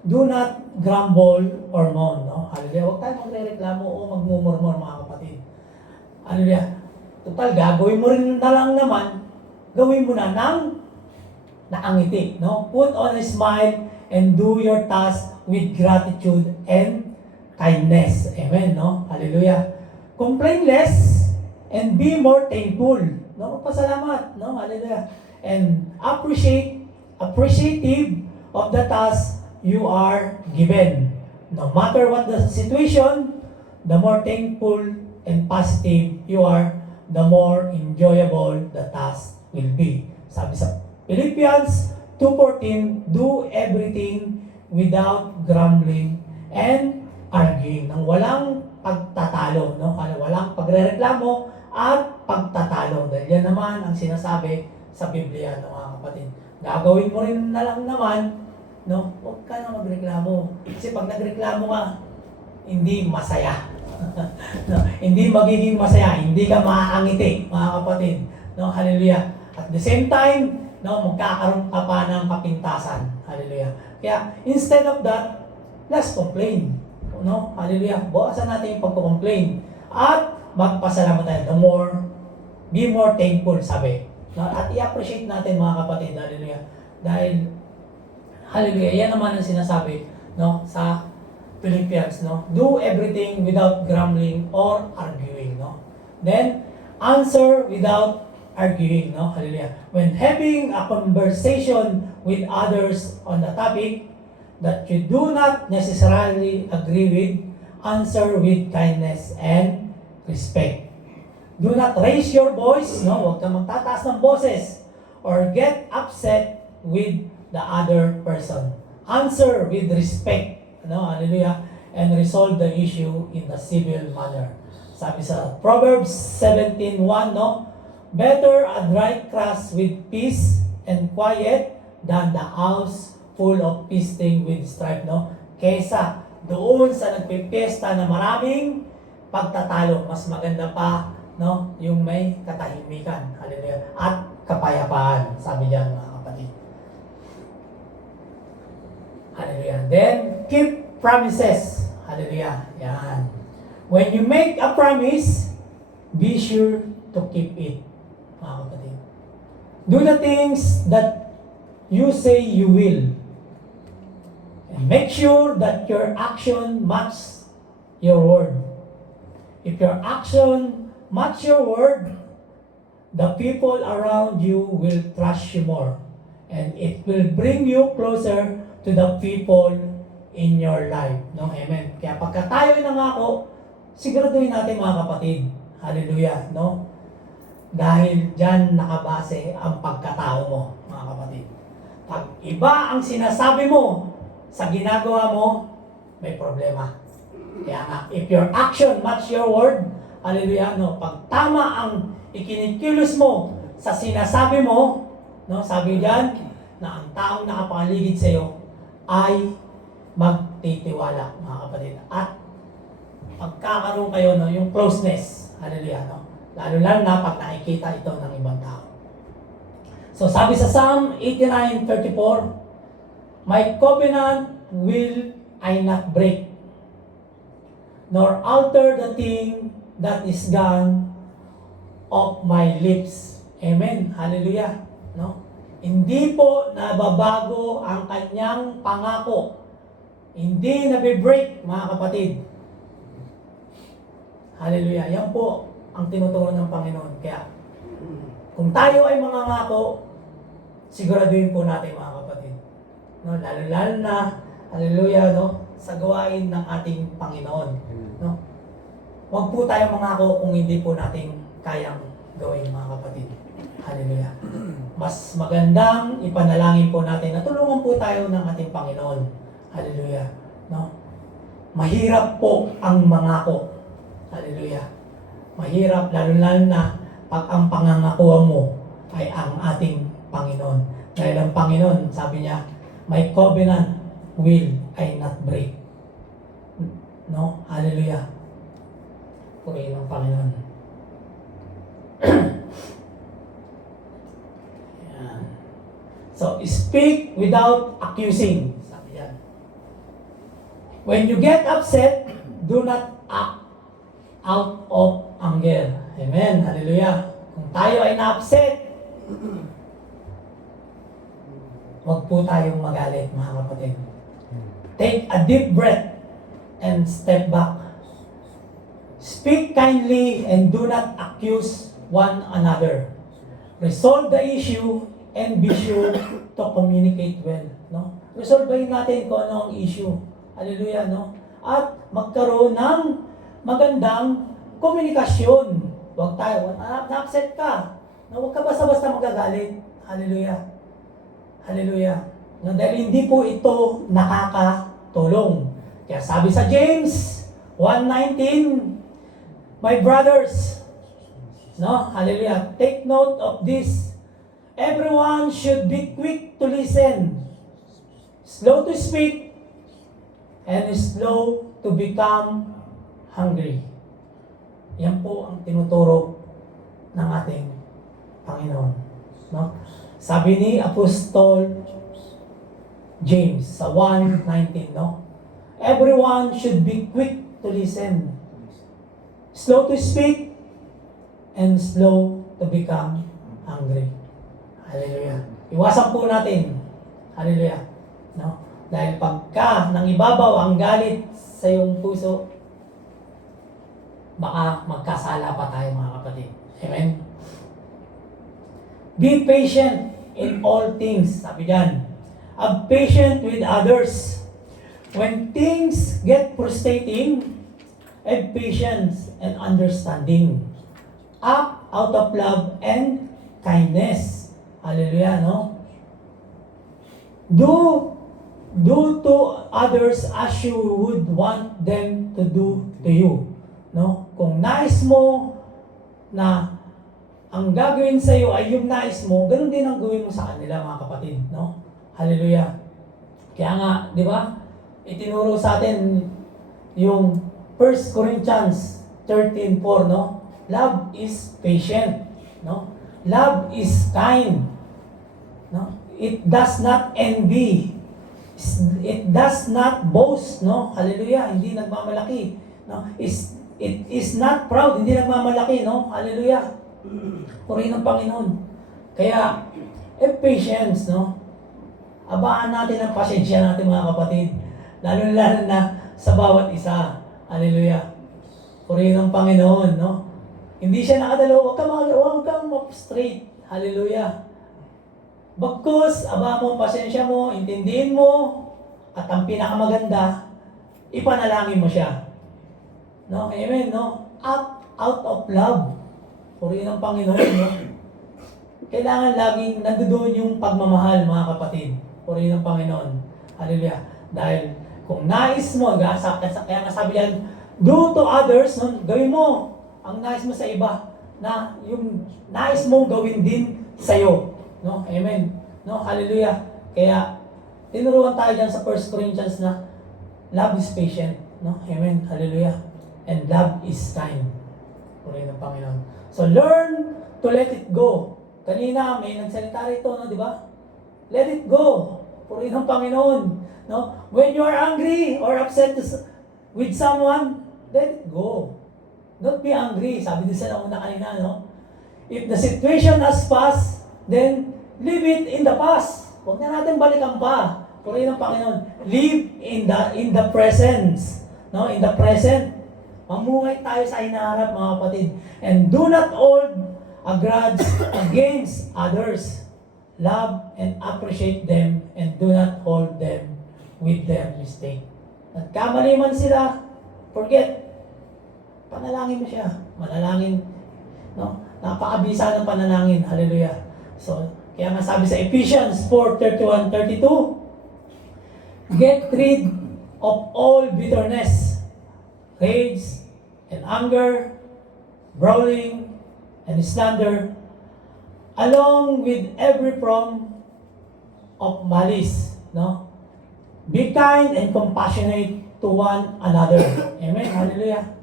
do not grumble or moan, no? Hallelujah. Huwag tayo magre-reklamo o magmumurmur, mga kapatid. Hallelujah. Total, gagawin mo rin na lang naman, gawin mo na ng nakangiti, no? Put on a smile and do your task with gratitude and kindness. Amen, no? Hallelujah. Complain less and be more thankful. No, pasalamat, no? Hallelujah. And appreciative of the task you are given. No matter what the situation, the more thankful and positive you are, the more enjoyable the task will be. Sabi sa Philippians 2:14, do everything without grumbling and arguing. Nang walang pagtatalo, no? Walang pagrereklamo at pagtatalo. Dahil yan naman ang sinasabi sa Biblia, no, mga kapatid. Gagawin mo rin na lang naman, no? Huwag ka na magreklamo. Kasi pag nagreklamo ka, hindi masaya. No, hindi magiging masaya, hindi ka maaangiti, mga kapatid. No, hallelujah. At the same time, no, magkakaroon ka pa ng kapintasan. Hallelujah. Kaya instead of that, let's complain. No, hallelujah. Bawasan natin yung pagko-complain at magpasalamat tayo. Be more thankful, sabi. No, at i-appreciate natin, mga kapatid. Hallelujah. Dahil hallelujah, yan naman ang sinasabi, no, sa Philippians, no? Do everything without grumbling or arguing, no? Then, answer without arguing, no? Hallelujah. When having a conversation with others on the topic that you do not necessarily agree with, answer with kindness and respect. Do not raise your voice, no? Huwag kang magtataas ng boses or get upset with the other person. Answer with respect, no? Hallelujah. And resolve the issue in a civil manner. Sabi sa Proverbs 17:1, no? Better a dry crust with peace and quiet than the house full of feasting with strife, no? Kesa doon sa nagpipiesta na maraming pagtatalo, mas maganda pa, no, yung may katahimikan. Hallelujah. At kapayapaan, sabi diyan, mga kapatid. Hallelujah. Then, keep promises. Hallelujah. Yan. When you make a promise, be sure to keep it, mga kapatid. Do the things that you say you will. And make sure that your action match your word. If your action match your word, the people around you will trust you more. And it will bring you closer to the people in your life. No? Amen. Kaya pagka tayo nangako, siguraduhin natin, mga kapatid. Hallelujah. No? Dahil dyan nakabase ang pagkatao mo, mga kapatid. Pag iba ang sinasabi mo sa ginagawa mo, may problema. Kaya nga, if your action match your word, hallelujah, no? Pag tama ang ikinikilos mo sa sinasabi mo, no? Sabi diyan na ang taong nakapaligid sa iyo ay magtitiwala, mga kapatid. At pagkakaroon kayo, no, yung closeness, hallelujah, no? Lalo lang na pag nakikita ito ng ibang tao. So sabi sa Psalm 89:34, my covenant will I not break, nor alter the thing that is gone of my lips. Amen. Hallelujah. No? Hindi po nababago ang kanyang pangako. Hindi nabe-break, mga kapatid. Hallelujah. Yan po ang tinuturo ng Panginoon. Kaya, kung tayo ay mangangako, siguraduhin po natin, mga kapatid. No? Lalo na, hallelujah, no? Sa gawain ng ating Panginoon. No? Huwag po tayo mangako kung hindi po natin kayang gawin, mga kapatid. Hallelujah. Mas magandang ipanalangin po natin na tulungan po tayo ng ating Panginoon. Hallelujah. No? Mahirap po ang mangako. Hallelujah. Mahirap, lalo na pag ang pangangakuan mo ay ang ating Panginoon. Dahil ang Panginoon, sabi niya, my covenant will I not break. No? Hallelujah. Purihin ang Panginoon. Yan. So, speak without accusing. Sabi yan. When you get upset, do not act out of anger. Amen. Hallelujah. Kung tayo ay na-upset, huwag po tayong magalit, mga kapatid. Take a deep breath and step back. Speak kindly and do not accuse one another. Resolve the issue and be sure to communicate well. No? Resolvein natin kung ano ang issue. Hallelujah, no? At magkaroon ng magandang komunikasyon. Huwag tayo, na-upset ka. No? Huwag ka basta-basta magagalit. Hallelujah. Hallelujah. No, dahil hindi po ito nakakatulong. Kaya sabi sa James 1:19, my brothers, no, hallelujah, take note of this. Everyone should be quick to listen, slow to speak, and slow to become hungry. Yan po ang tinuturo ng ating Panginoon. No? Sabi ni Apostol James sa 1:19, no? Everyone should be quick to listen, slow to speak, and slow to become hungry. Hallelujah. Iwasan po natin. Hallelujah. No? Dahil pagka nang ibabaw ang galit sa iyong puso, baka magkasala pa tayo, mga kapatid. Amen? Be patient in all things. Sabi diyan. Have patience with others. When things get frustrating, have patience and understanding. Act out of love and kindness. Hallelujah, no? Do to others as you would want them to do to you. No? Kung nais mo na ang gagawin sa iyo ay yung nais mo, ganun din ang gawin mo sa kanila, mga kapatid, no? Hallelujah. Kaya nga, di ba? Itinuro sa atin yung 1 Corinthians 13:4, no? Love is patient, no? Love is kind, no? It does not envy. It does not boast, no? Hallelujah. Hindi nagmamalaki, no? It is not proud, hindi nagmamalaki, no? Hallelujah. Purihin ng Panginoon. Kaya, patience, no? Abaan natin ang pasensya natin, mga kapatid. Lalo na sa bawat isa. Hallelujah. Purihin ng Panginoon, no? Hindi siya nakadalo. Huwag kang straight. Hallelujah. Bagkus, abaan mo ang pasensya mo, intindihin mo, at ang pinakamaganda, ipanalangin mo siya. No? Amen, no? Out of love. Purihin ng Panginoon, no? Kailangan laging nandoon yung pagmamahal, mga kapatid. Purihin ng Panginoon. Hallelujah. Dahil kung nais mo, kaya nga sabi yan, do to others, no? Gawin mo ang nais mo sa iba, na yung nais mong gawin din sa'yo. No? Amen. No? Hallelujah. Kaya, tinuruan tayo dyan sa 1 Corinthians na love is patient. No? Amen. Hallelujah. And love is kind. Purihin ng Panginoon. So, learn to let it go. Kanina, may nagsalita rito, no, di ba? Let it go. Purihin ng Panginoon. No? When you are angry or upset with someone, let it go. Don't be angry. Sabi din sa nauna kanina, no? If the situation has passed, then leave it in the past. Huwag na natin balikan pa. Purihin ng Panginoon. Live in the presence. No? In the present. Mamuhay tayo sa hinaharap, mga kapatid. And do not hold a grudge against others. Love and appreciate them and do not hold them with their mistake. Nagkamali man sila, forget. Panalangin mo siya. Manalangin. No? Napakabisa ng panalangin. Hallelujah. So, kaya nga sabi sa Ephesians 4:31-32, get rid of all bitterness, rage, and anger, brawling, and slander, along with every form of malice. No? Be kind and compassionate to one another. Amen. Hallelujah.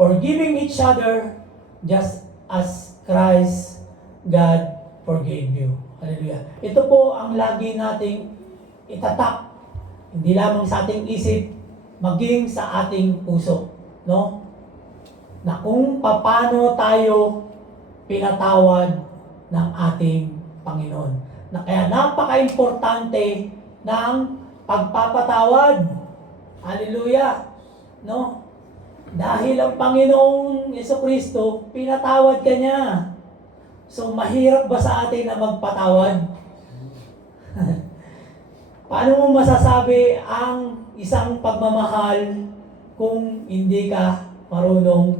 Forgiving each other just as Christ, God forgave you. Hallelujah. Ito po ang lagi nating itatak, hindi lamang sa ating isip, maging sa ating puso. No? Na kung paano tayo pinatawad ng ating Panginoon. Na kaya napaka-importante ng pagpapatawad. Hallelujah. No? Dahil ang Panginoong Jesucristo, pinatawad ka niya. So, mahirap ba sa atin na magpatawad? Paano mo masasabi ang isang pagmamahal kung hindi ka marunong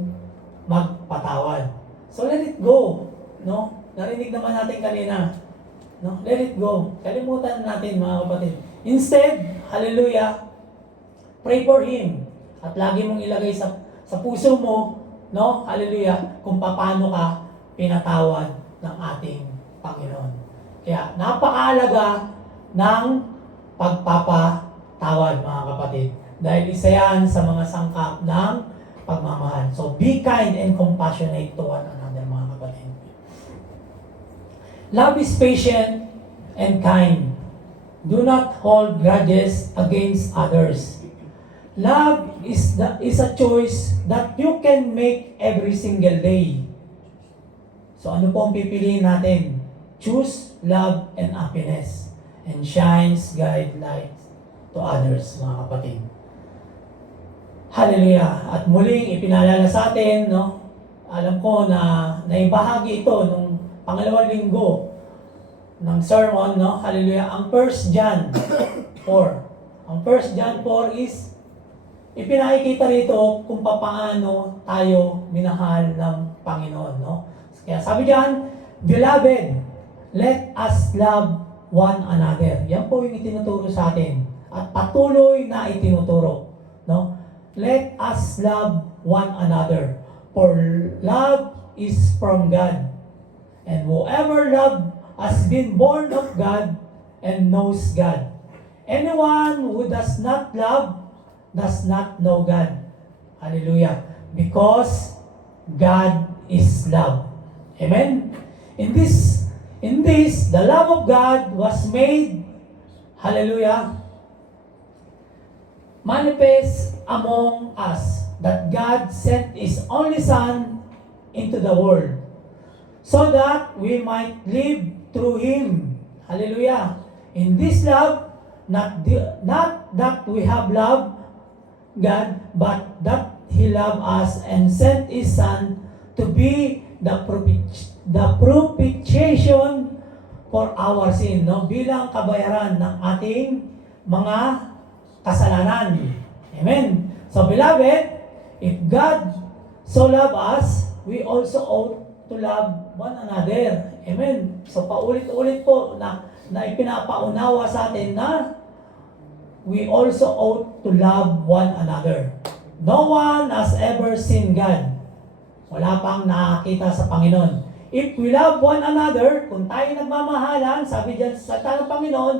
magpatawad? So, let it go. No? Narinig naman natin kanina. No? Let it go. Kalimutan natin, mga kapatid. Instead, hallelujah, pray for Him. At lagi mong ilagay sa puso mo, no? Hallelujah, kung paano ka pinatawad ng ating Panginoon. Kaya napakaalaga ng pagpapatawad, mga kapatid. Dahil isa yan sa mga sangkap ng pagmamahal. So be kind and compassionate to one another, mga kapatid. Love is patient and kind. Do not hold grudges against others. Love is a choice that you can make every single day. So ano po ang pipiliin natin? Choose love and happiness and shines guide light to others, mga kapatid. Hallelujah. At muling ipinaalala sa atin, no? Alam ko na naibahagi ito nung pangalawang linggo ng sermon, no? Hallelujah. Ang 1 John 4. Ang 1 John 4 is ipinakikita rito kung paano tayo minahal ng Panginoon, no? Kaya sabi diyan, Beloved, let us love one another. Yan po yung itinuturo sa atin. At patuloy na itinuturo, no? Let us love one another. For love is from God. And whoever love has been born of God and knows God. Anyone who does not love does not know God. Hallelujah. Because God is love. Amen. In this, the love of God was made, hallelujah, manifest among us, that God sent His only Son into the world, so that we might live through Him. Hallelujah. In this love, not that we have loved God, but that He loved us and sent His Son to be the propitiation for our sin, no? Bilang kabayaran ng ating mga kasalanan. Amen. So beloved, if God so love us, we also ought to love one another. Amen. So paulit-ulit po na ipinapaunawa sa atin na we also ought to love one another. No one has ever seen God. Wala pang nakakita sa Panginoon. If we love one another, kung tayo nagmamahalan, sabi dyan sa salita ng Panginoon,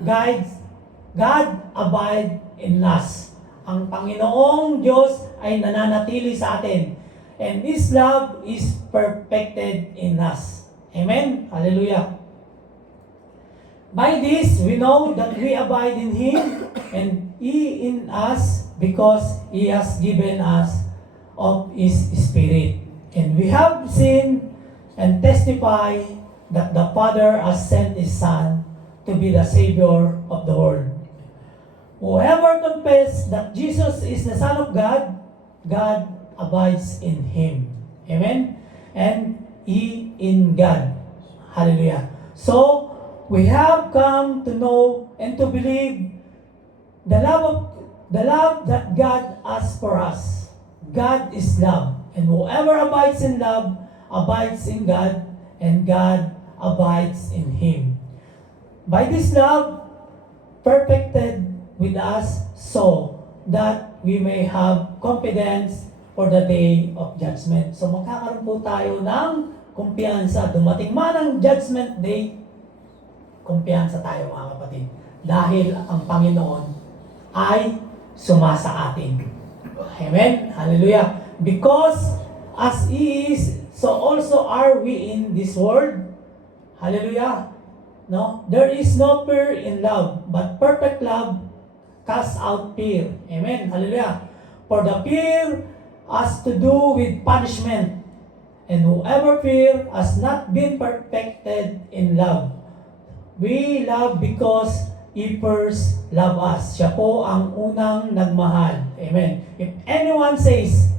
God abide in us. Ang Panginoong Diyos ay nananatili sa atin. And His love is perfected in us. Amen? Hallelujah. By this, we know that we abide in Him and He in us, because He has given us of His Spirit. And we have seen and testify that the Father has sent His Son to be the Savior of the world. Whoever confesses that Jesus is the Son of God, God abides in Him. Amen? And He in God. Hallelujah. So, we have come to know and to believe the love that God has for us. God is love. And whoever abides in love abides in God, and God abides in Him. By this love, perfected with us, so that we may have confidence for the day of judgment. So magkakaroon po tayo ng kumpiyansa. Dumating man ang judgment day, kumpiyansa tayo, mga kapatid. Dahil ang Panginoon ay sumasa atin. Amen? Hallelujah. Because as He is so also are we in this world. Hallelujah. No? There is no fear in love, but perfect love casts out fear. Amen. Hallelujah. For the fear has to do with punishment, and whoever fear has not been perfected in love. We love because He first loved us. Siya po ang unang nagmahal. Amen. If anyone says,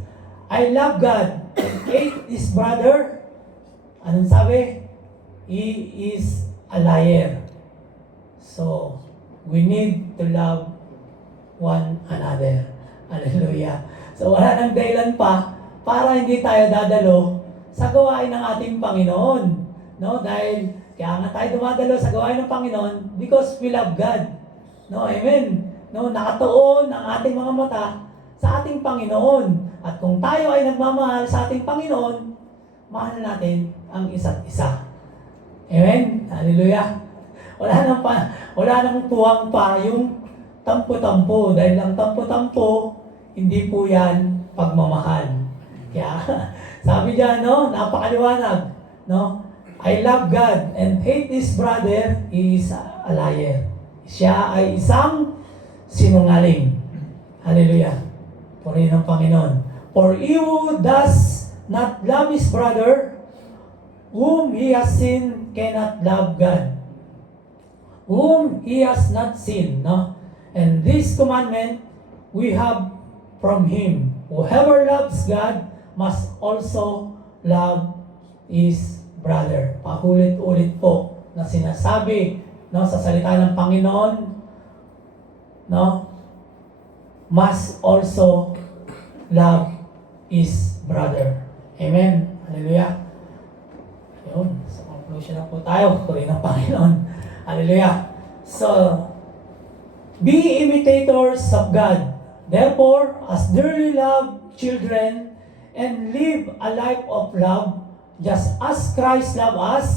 I love God, and hate his brother, anong sabi? He is a liar. So, we need to love one another. Hallelujah. So, wala nang dahilan pa para hindi tayo dadalo sa gawain ng ating Panginoon. No? Dahil, kaya nga tayo dumadalo sa gawain ng Panginoon because we love God. No? Amen. No? Nakatuon ang ating mga mata sa ating Panginoon. At kung tayo ay nagmamahal sa ating Panginoon, mahal natin ang isa't isa. Amen? Hallelujah. Wala nang tuwang pa yung tampo-tampo. Dahil ang tampo-tampo, hindi po yan pagmamahal. Kaya, sabi diyan, no? Napakaliwanag. No? I love God and hate his brother, he is a liar. Siya ay isang sinungaling. Hallelujah. Purihin ng Panginoon. For he who does not love his brother, whom he has seen, cannot love God, whom he has not seen. No? And this commandment we have from him. Whoever loves God must also love his brother. Paulit-ulit po na sinasabi, no, sa salita ng Panginoon, no, must also love his brother. Amen. Hallelujah. Yun. Sa conclusion na po tayo. Purihin ng Panginoon. Hallelujah. So, be imitators of God. Therefore, as dearly loved children, and live a life of love, just as Christ loved us,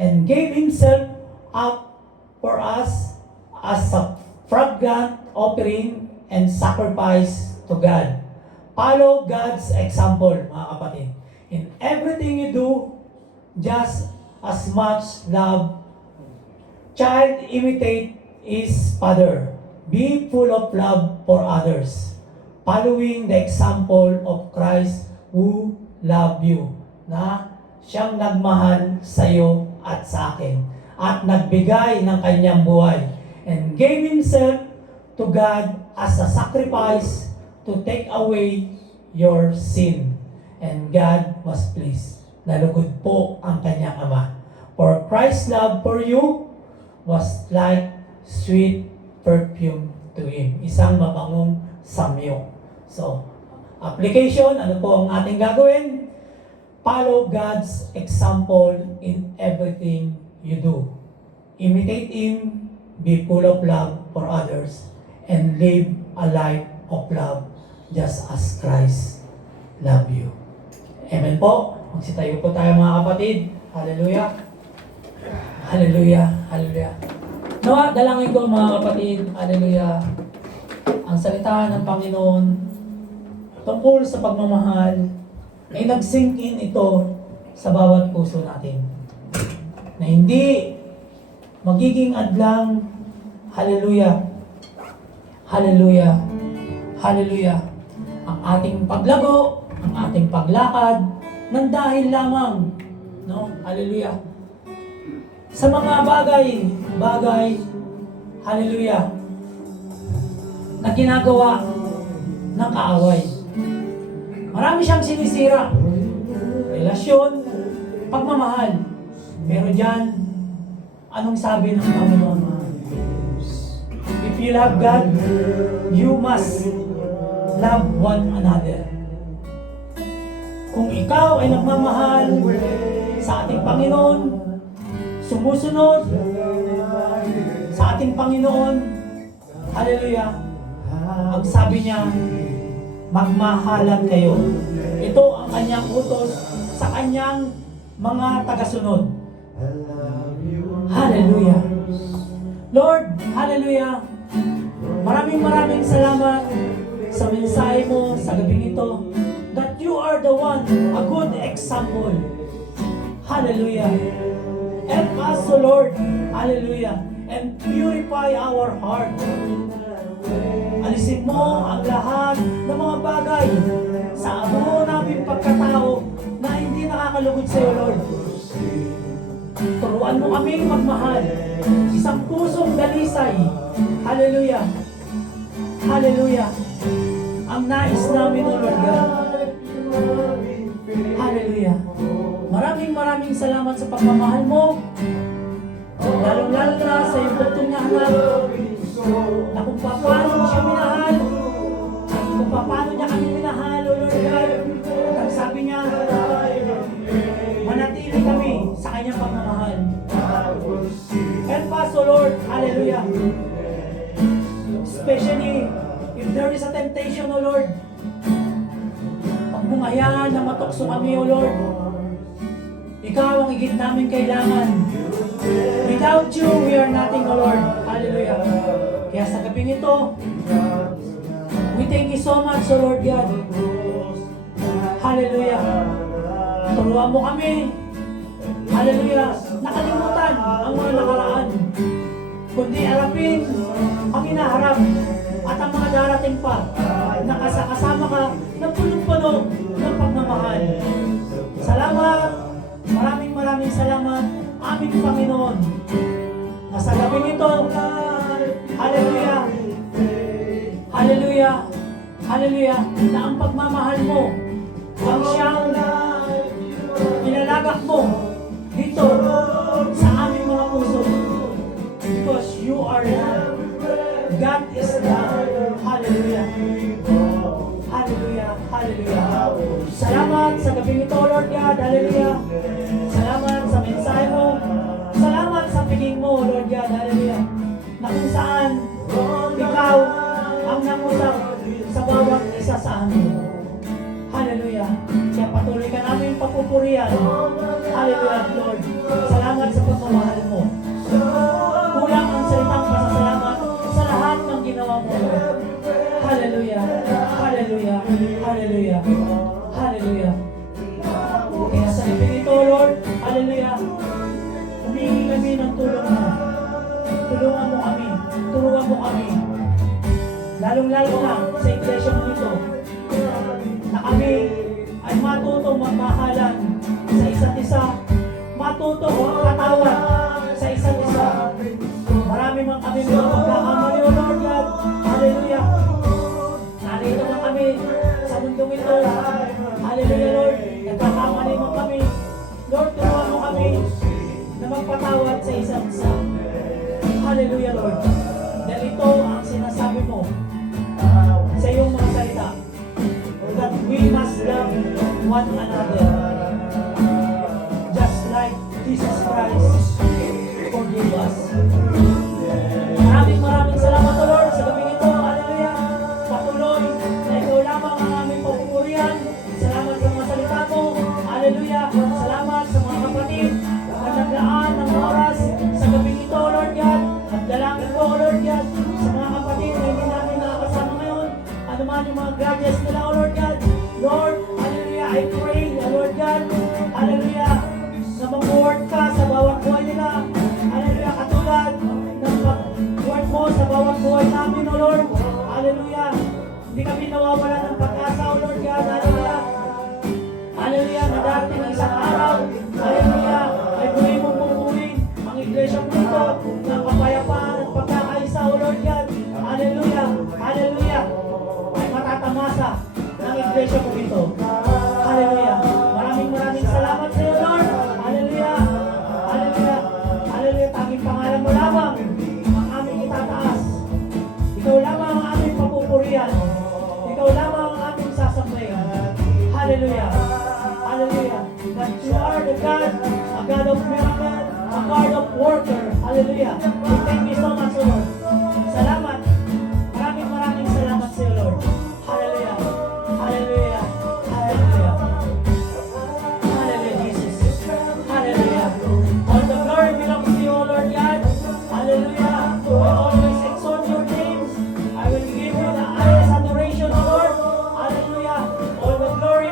and gave Himself up for us as a fragrant offering and sacrifice to God. Follow God's example, mga kapatid. In everything you do, just as much love. Child, imitate his father. Be full of love for others, following the example of Christ who loved you, na siyang nagmahal sa iyo at sa akin, at nagbigay ng kanyang buhay, and gave Himself to God as a sacrifice to take away your sin. And God was pleased. Nalugod po ang kanyang Ama. For Christ's love for you was like sweet perfume to Him. Isang mabangong samyo. So, application, ano po ang ating gagawin? Follow God's example in everything you do. Imitate Him, be full of love for others, and live a life of love just as Christ loved you. Amen po. Magsitayo po tayo mga kapatid. Hallelujah. Hallelujah. Hallelujah. Nawa, dalangin ko mga kapatid. Hallelujah. Ang salita ng Panginoon tungkol sa pagmamahal ay nag-sink in ito sa bawat puso natin. Na hindi magiging adlang, hallelujah, hallelujah, hallelujah, ang ating paglago, ang ating paglakad, ng dahil lamang, no, hallelujah, sa mga bagay, hallelujah, na ginagawa ng kaaway. Marami siyang sinisira. Relasyon, pagmamahal. Pero dyan, anong sabi ng Panginoon? If you love God, you must love one another. Kung ikaw ay nagmamahal sa ating Panginoon, sumusunod sa ating Panginoon, hallelujah, ang sabi niya, magmahalan kayo. Ito ang kanyang utos sa kanyang mga tagasunod. Hallelujah. Lord, hallelujah. Maraming salamat sa mensahe mo sa gabing ito that you are the one, a good example. Hallelujah. Help us, O Lord. Hallelujah. And purify our heart. Alisin mo ang lahat ng mga bagay sa buo namin pagkatao na hindi nakakalugod sa iyo, Lord. Turuan mo kaming magmahal. Isang pusong dalisay. Hallelujah. Hallelujah. Ang nais namin, O Lord God. Hallelujah. Maraming salamat sa pagmamahal mo. Lalong-lalo na sa iyong bugtong na anak na kung paano mo siya minahal at kung paano niya kami minahal, O Lord God. At ang sabi niya, manatili kami sa kanyang pagmamahal. Help us, O Lord. Hallelujah. Especially if there is a temptation, O Lord. Pag bumaya na matukso kami, O Lord. Ikaw ang higit namin kailangan. Without you, we are nothing, O Lord. Hallelujah. Kaya sa gabing ito, we thank you so much, O Lord God. Hallelujah. Turuan mo kami. Hallelujah. Nakalimutan ang mga nakaraan. Kundi harapin ang hinaharap at ang mga darating pa. Nakasama ka ng punong-puno ng pagmamahal. Salamat. Maraming salamat, aming Panginoon. Nasa gabing ito, hallelujah, hallelujah, hallelujah, na ang pagmamahal mo, ang siyang inalagak mo dito sa aming mga puso. Because you are love. God is love. Hallelujah. Hallelujah. Hallelujah. Salamat sa gabing ito, Lord God. Hallelujah. Salamat sa mensahe mo. Salamat sa piging mo, Lord God. Hallelujah. Na kung saan ikaw ang nangusap sa bawat isa sa amin. Hallelujah. Kaya patuloy ka namin papupurihan. Hallelujah, Lord. Salamat sa pagmamahal mo. Kulang ang salitang pasasalamat sa lahat ng ginawa mo, Lord. Hallelujah. Hallelujah. Hallelujah. Hallelujah. Kaya sa libing ito, Lord, hallelujah, humingi kami ng tulong mo. Tulungan mo kami. Turuan mo kami. Lalong-lalo na sa iglesia mo ito, na kami ay matutong magmahalan sa isa't isa, matutong katawad sa isa't isa. Marami man kami mga magkakamali, O Lord God. Hallelujah. Narito man kami sa mundong ito. Hallelujah, Lord. Nagkakamali man kami. Lord, turuan mo kami na magpatawad sa isa't isa. Hallelujah, Lord. Dahil ito ang sinasabi mo sa iyong mga salita, that we must love one another just like Jesus Christ forgive us. Maraming salamat, O Lord, sa gabing ito. Hallelujah. Patuloy na ikaw lamang ang aming papupurihan. Salamat sa mga salita mo. Hallelujah. Salamat sa mga kapatid na naglaan ng oras sa gabing ito, Lord God. At dalangin ko, Lord God, sa mga kapatid na hindi namin nakakasama ngayon. Ano man yung mga grudges nila, O Lord God. Lord, hallelujah, I pray, O Lord God, hallelujah, na mag-work ka sa bawat buhay nila. Hallelujah, katulad ng pag-work mo sa bawat buhay namin, O Lord. Hallelujah. Hindi kami nawawala ng pag-asa, O Lord God. Hallelujah. Hallelujah, na darating ang isang araw. Hallelujah, ay muli mong pupulin ang iglesia mo ito ng kapayapaan at pagkakaisa, O Lord God. Hallelujah. Hallelujah. Ay matatamasa ng iglesia mo ito. Hallelujah. Maraming salamat sa iyo, Lord. Hallelujah. Hallelujah. Hallelujah. Tanging pangalan mo lamang ang aming itataas. Ikaw lamang ang aming papupurihan. Ikaw lamang ang aming sasambayan. Hallelujah. Hallelujah. That you are the God, a God of miracle, a God of worker. Hallelujah. We thank you so much, Lord. Salamat. Maraming salamat sa iyo, Lord. Hallelujah. Hallelujah. Hallelujah. Hallelujah, Jesus. Hallelujah. All the glory belongs to you, O Lord God. Hallelujah. I always exalt your name. I will give you the highest adoration, O Lord. Hallelujah. All the glory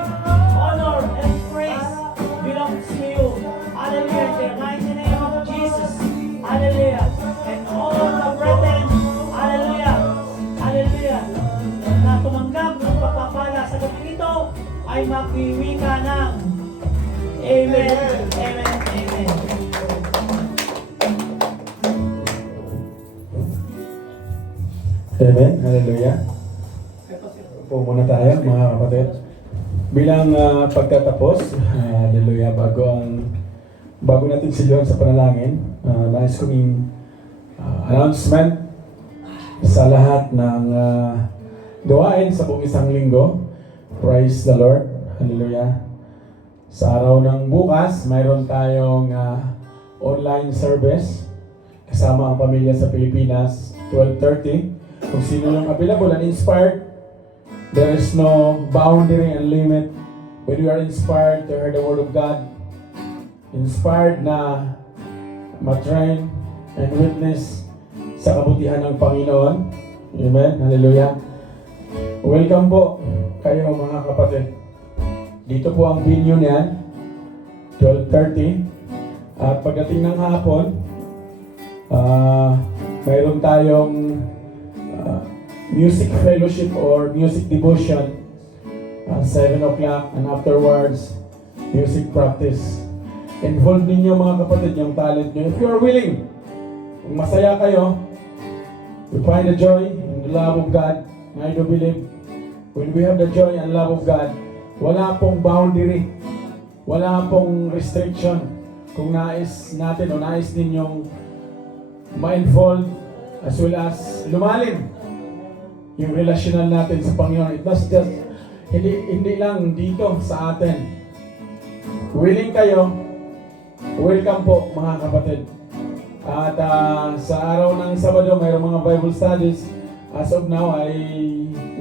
the mighty name of Jesus. Hallelujah. And all the brethren, hallelujah, hallelujah, na tumanggap ng pagpapala sa gabi ito ay magwiwi ka ng Amen, Amen, Amen. Amen. Hallelujah. Upo muna tayo mga kapatid. Bilang pagtatapos, hallelujah, bago natin siluhan sa panalangin, nais kong announcement sa lahat ng gawain sa buong isang linggo. Praise the Lord. Hallelujah. Sa araw ng bukas, mayroon tayong online service kasama ang pamilya sa Pilipinas, 12:30. Kung sino yung available and inspired, there is no boundary and limit. When you are inspired to hear the Word of God, inspired na matrain and witness sa kabutihan ng Panginoon. Amen. Hallelujah. Welcome po kayo mga kapatid. Dito po ang venue niyan, 12:30. At pagdating ng hapon, mayroon tayong music fellowship or music devotion 7 o'clock, and afterwards music practice. Involve ninyo mga kapatid yung talent nyo. If you are willing, kung masaya kayo, we find the joy in the love of God. I do believe when we have the joy and love of God, wala pong boundary, wala pong restriction. Kung nais natin o nais ninyong ma-involve as well as lumalim yung relasyonal natin sa Panginoon. It does just, hindi lang dito sa atin. Willing kayo, welcome po mga kapatid. At sa araw ng Sabado, mayroong mga Bible studies. As of now, I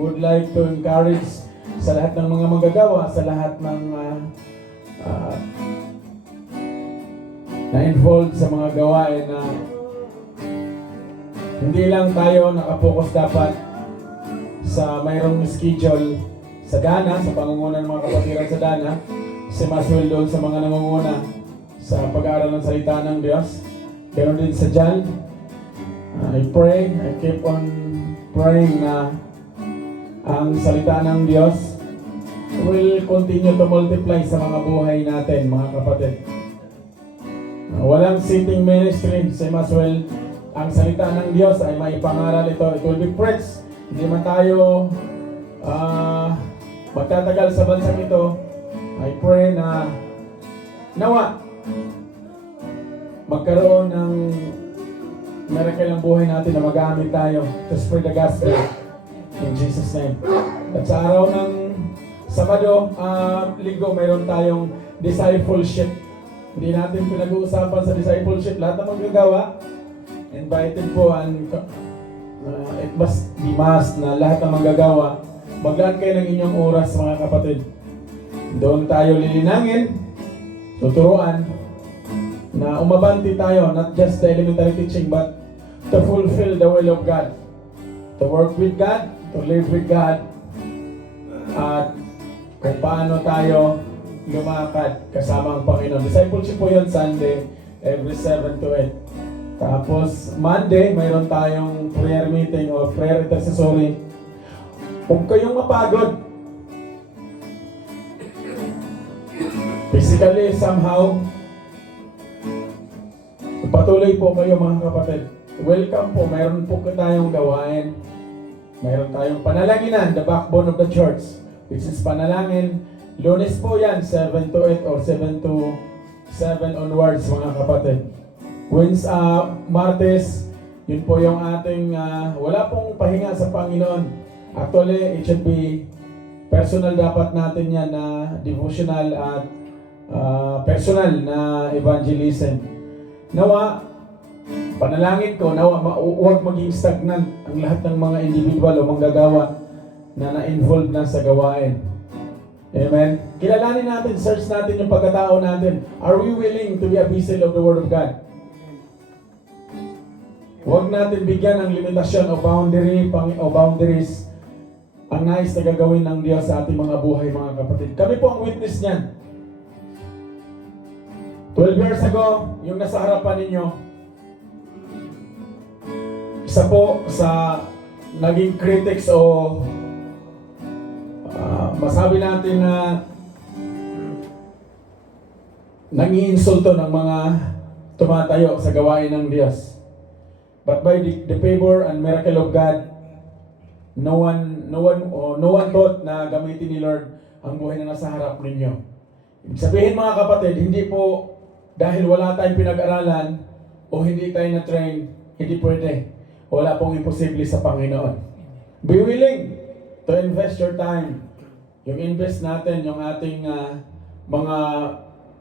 would like to encourage sa lahat ng mga magagawa, sa lahat ng na-involved sa mga gawain na hindi lang tayo nakapokus dapat sa mayroong schedule sa Dana, sa pangunguna ng mga kapatiran sa Dana, si Maswell doon sa mga nangunguna sa pag-aaral ng salita ng Diyos. Ganoon din sa Jan. I pray, I keep on praying na ang salita ng Diyos will continue to multiply sa mga buhay natin, mga kapatid. Walang sitting ministry, si Maswell. Ang salita ng Diyos ay maipangaral ito. It will be preached. Hindi man tayo magtatagal sa bansang ito. I pray na nawa magkaroon ng miracle ng buhay natin na magamit tayo to spread the gospel in Jesus' name. At sa araw ng Sabado, Linggo, mayroon tayong discipleship. Hindi natin pinag-uusapan sa discipleship. Lahat ng magagawa, invited po, and it must be must na lahat ng manggagawa, maglaan kayo ng inyong oras mga kapatid. Doon tayo lilinangin, tuturuan, na umabanti tayo, not just the elementary teaching, but to fulfill the will of God. To work with God, to live with God, at kung paano tayo lumakad kasama ang Panginoon. Discipleship po yun Sunday, every 7 to 8. Tapos, Monday, mayroon tayong prayer meeting o prayer intercessory. Kung kayong mapagod, physically, somehow, patuloy po kayo mga kapatid. Welcome po, mayroon po tayong gawain. Mayroon tayong panalaginan, the backbone of the church, which is panalangin. Lunes po yan, 7 to 8 or 7 to 7 onwards mga kapatid. Martes, yun po yung ating, wala pong pahinga sa Panginoon. Actually, it should be personal dapat natin yan na devotional at personal na evangelism. Nawa, panalangin ko, nawa, huwag maging stagnant ang lahat ng mga individual o manggagawa na na-involve na sa gawain. Amen? Kilalanin natin, search natin yung pagkatao natin. Are we willing to be a vessel of the Word of God? Huwag natin bigyan ng limitasyon o boundaries ang nais na gagawin ng Diyos sa ating mga buhay, mga kapatid. Kami po ang witness niyan. 12 years ago, yung nasa harapan ninyo, isa po sa naging critics o masabi natin na nangiinsulto ng mga tumatayo sa gawain ng Diyos. But by the favor and miracle of God, no one thought na gamitin ni Lord ang buhay na nasa harap ninyo. Ibig sabihin mga kapatid, hindi po dahil wala tayong pinag-aralan o hindi tayo na-train, hindi pwede. Wala pong imposible sa Panginoon. Be willing to invest your time. Yung invest natin, yung ating mga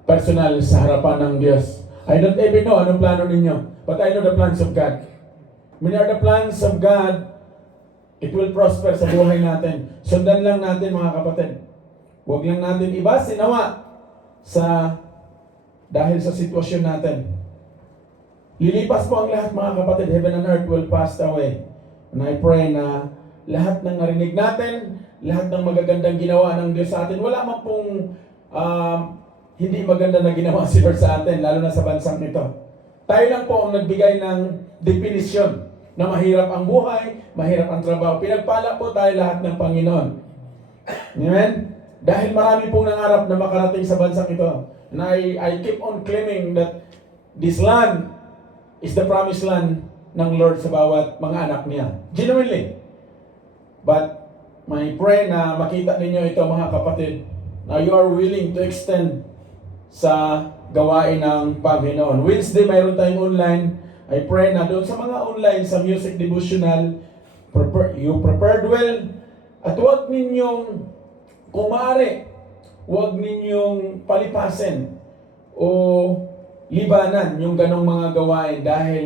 personal sa harapan ng Diyos. I don't even know anong plano ninyo, but I know the plans of God. Many are the plans of God, it will prosper sa buhay natin. Sundan lang natin mga kapatid. Huwag lang natin iba sinawa dahil sa sitwasyon natin. Lilipas po ang lahat mga kapatid. Heaven and earth will pass away. And I pray na lahat ng narinig natin, lahat ng magagandang ginawa ng Diyos sa atin, wala man pong hindi maganda na ginawa si Lord sa atin, lalo na sa bansang ito. Tayo lang po ang nagbigay ng definisyon na mahirap ang buhay, mahirap ang trabaho. Pinagpala po tayo lahat ng Panginoon. Amen? Dahil marami pong nangarap na makarating sa bansang ito. And I keep on claiming that this land is the promised land ng Lord sa bawat mga anak niya. Genuinely. But may pray na makita ninyo ito mga kapatid, na you are willing to extend sa gawain ng Panginoon. Wednesday, mayroon tayong online. I pray na doon sa mga online, sa music devotional, you prepared well. At huwag ninyong, kung maaari, huwag ninyong palipasin o libanan yung ganong mga gawain dahil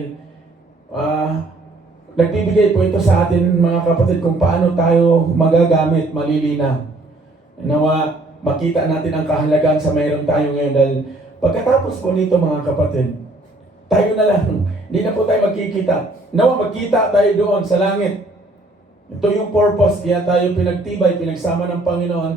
nagbibigay po ito sa atin mga kapatid kung paano tayo magagamit, malilinaw. Nawa makita natin ang kahalagaan sa mayroon tayo ngayon dahil pagkatapos po nito mga kapatid, tayo na lang, hindi na po tayo magkikita. Nawa magkita tayo doon sa langit. Ito yung purpose, kaya tayo pinagtibay, pinagsama ng Panginoon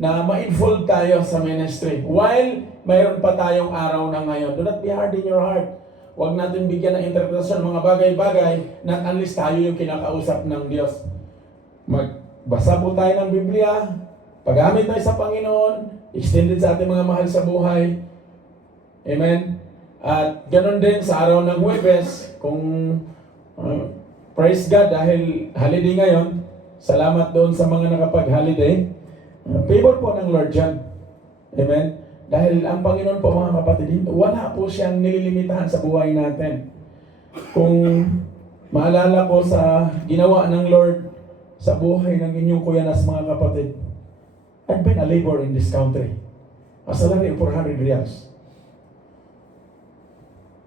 na ma-involve tayo sa ministry. While mayroon pa tayong araw na ngayon, do not be hard in your heart. Huwag natin bigyan ng interpretasyon mga bagay-bagay na unless tayo yung kinakausap ng Diyos. Magbasa po tayo ng Biblia, paggamit tayo sa Panginoon, extended sa ating mga mahal sa buhay. Amen? At ganoon din sa araw ng Huwebes, kung praise God dahil holiday ngayon, salamat doon sa mga nakapag-holiday. Favor po ng Lord dyan. Amen? Dahil ang Panginoon po mga kapatid, wala po siyang nililimitahan sa buhay natin. Kung maalala ko sa ginawa ng Lord sa buhay ng inyong kuyanas mga kapatid, I've been a labor in this country. A salary of 400 reals.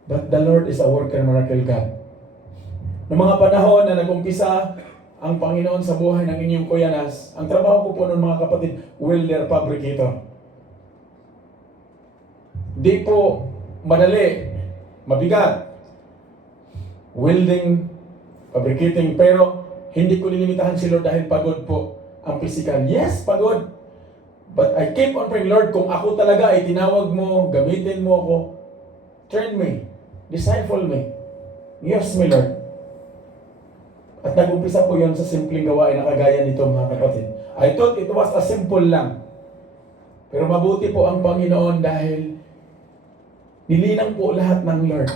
But the Lord is a worker miracle God. Noong mga panahon na nag-umpisa ang Panginoon sa buhay ng inyong kuyanas, ang trabaho ko po noon mga kapatid, welder fabricator. Di po madali, mabigat. Welding, fabricating, pero hindi ko nilimitahan si Lord dahil pagod po ang physical. Yes, pagod. But I keep on praying, Lord, kung ako talaga ay tinawag mo, gamitin mo ako, train me, disciple me, use me, Lord. At nag-umpisa po yun sa simpleng gawain na kagaya nito mga kapatid. I thought it was a simple lang. Pero mabuti po ang Panginoon dahil nilinang po lahat ng Lord.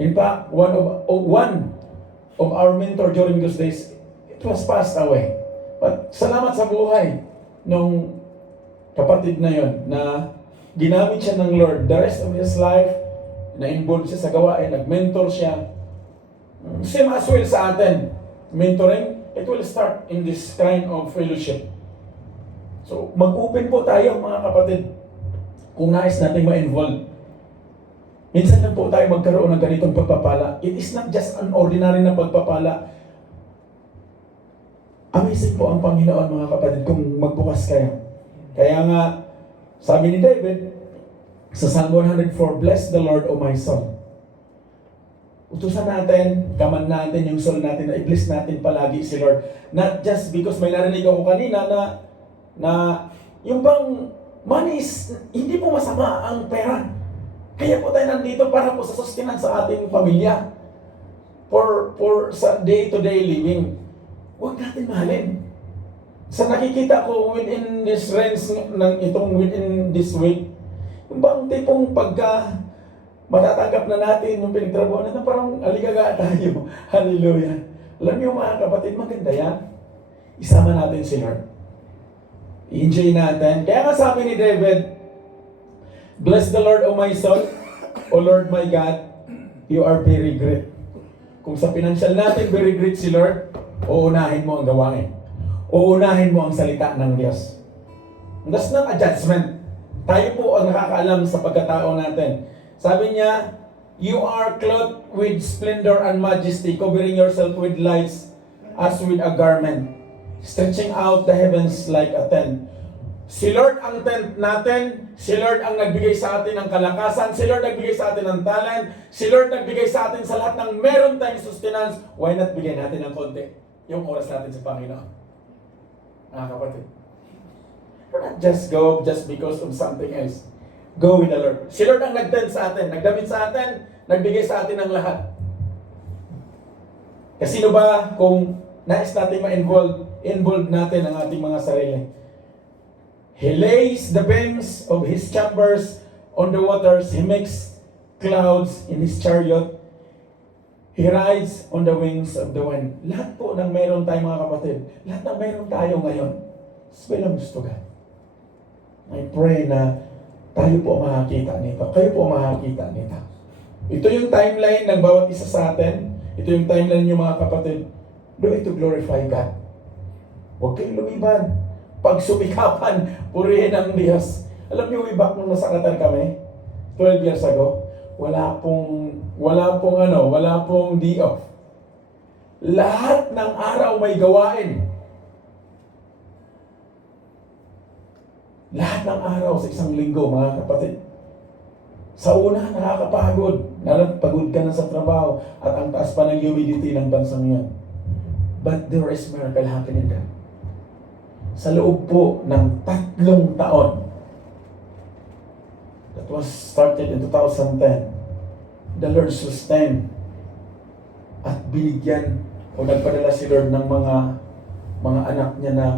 In fact, one of our mentor during those days, it was passed away. But salamat sa buhay nung kapatid na yon na ginamit siya ng Lord. The rest of his life, na-involved siya sa gawain, nag-mentor siya. Same as well sa atin. Mentoring, it will start in this kind of fellowship. So, mag-open po tayo mga kapatid kung nais natin ma-involve. Minsan lang po tayo magkaroon ng ganitong pagpapala. It is not just an ordinary na pagpapala. Amazing po ang Panginoon mga kapatid kung magbukas kayo. Kaya nga, sabi ni David, sa Psalm 104, bless the Lord, O my soul. Utusan natin, kaman natin yung soul natin, na i-bless natin palagi si Lord. Not just because may narinig ako kanina na yung bang money is, hindi po masama ang pera. Kaya po tayo nandito para po sa sustenance sa ating pamilya. For sa day-to-day living. Huwag natin mahalin. Sa nakikita ko within this range within this week, yung bang tipong pagka matatanggap na natin yung pinagtrabaho natin, parang aligaga tayo. Hallelujah. Alam niyo mga kapatid, maganda yan. Isama natin si Lord. I-enjoy natin. Kaya nga sabi ni David, bless the Lord, O my soul, O Lord my God, you are very great. Kung sa financial natin, very great si Lord, uunahin mo ang gawain. Uunahin mo ang salita ng Diyos. That's not a judgment. Tayo po ang nakakaalam sa pagkatao natin. Sabi niya, you are clothed with splendor and majesty, covering yourself with lights as with a garment, stretching out the heavens like a tent. Si Lord ang tent natin, si Lord ang nagbigay sa atin ng kalakasan, si Lord nagbigay sa atin ng talent, si Lord nagbigay sa atin sa lahat ng meron tayong sustenance. Why not bigay natin ng konti yung oras natin sa Panginoon? Kapatid. Do not just go just because of something else. Go with the Lord. Si Lord ang nag-tent sa atin, nagdamit sa atin, nagbigay sa atin ng lahat. Kasi sino ba kung nais natin ma-involve natin ang ating mga sarili? He lays the beams of his chambers on the waters. He makes clouds in his chariot. He rides on the wings of the wind. Lahat po ng meron tayo mga kapatid, lahat ng meron tayo ngayon, belongs to God. I pray na tayo po makakita nito. Kayo po makakita nito. Ito yung timeline ng bawat isa sa atin. Ito yung timeline niyo mga kapatid. Do it to glorify God. Huwag kayong lumiban. Pagsumikapan, purihin ang Diyos. Alam niyo, way back nung nasa Qatar kami, 12 years ago, wala pong day off. Lahat ng araw may gawain. Lahat ng araw sa isang linggo, mga kapatid. Sa una, nakakapagod. Pagod ka na sa trabaho at ang taas pa ng humidity ng bansang yan. But there is miracle happening there. Sa loob po ng 3 taon, that was started in 2010, the Lord sustained at binigyan o nagpadala si Lord ng mga anak niya na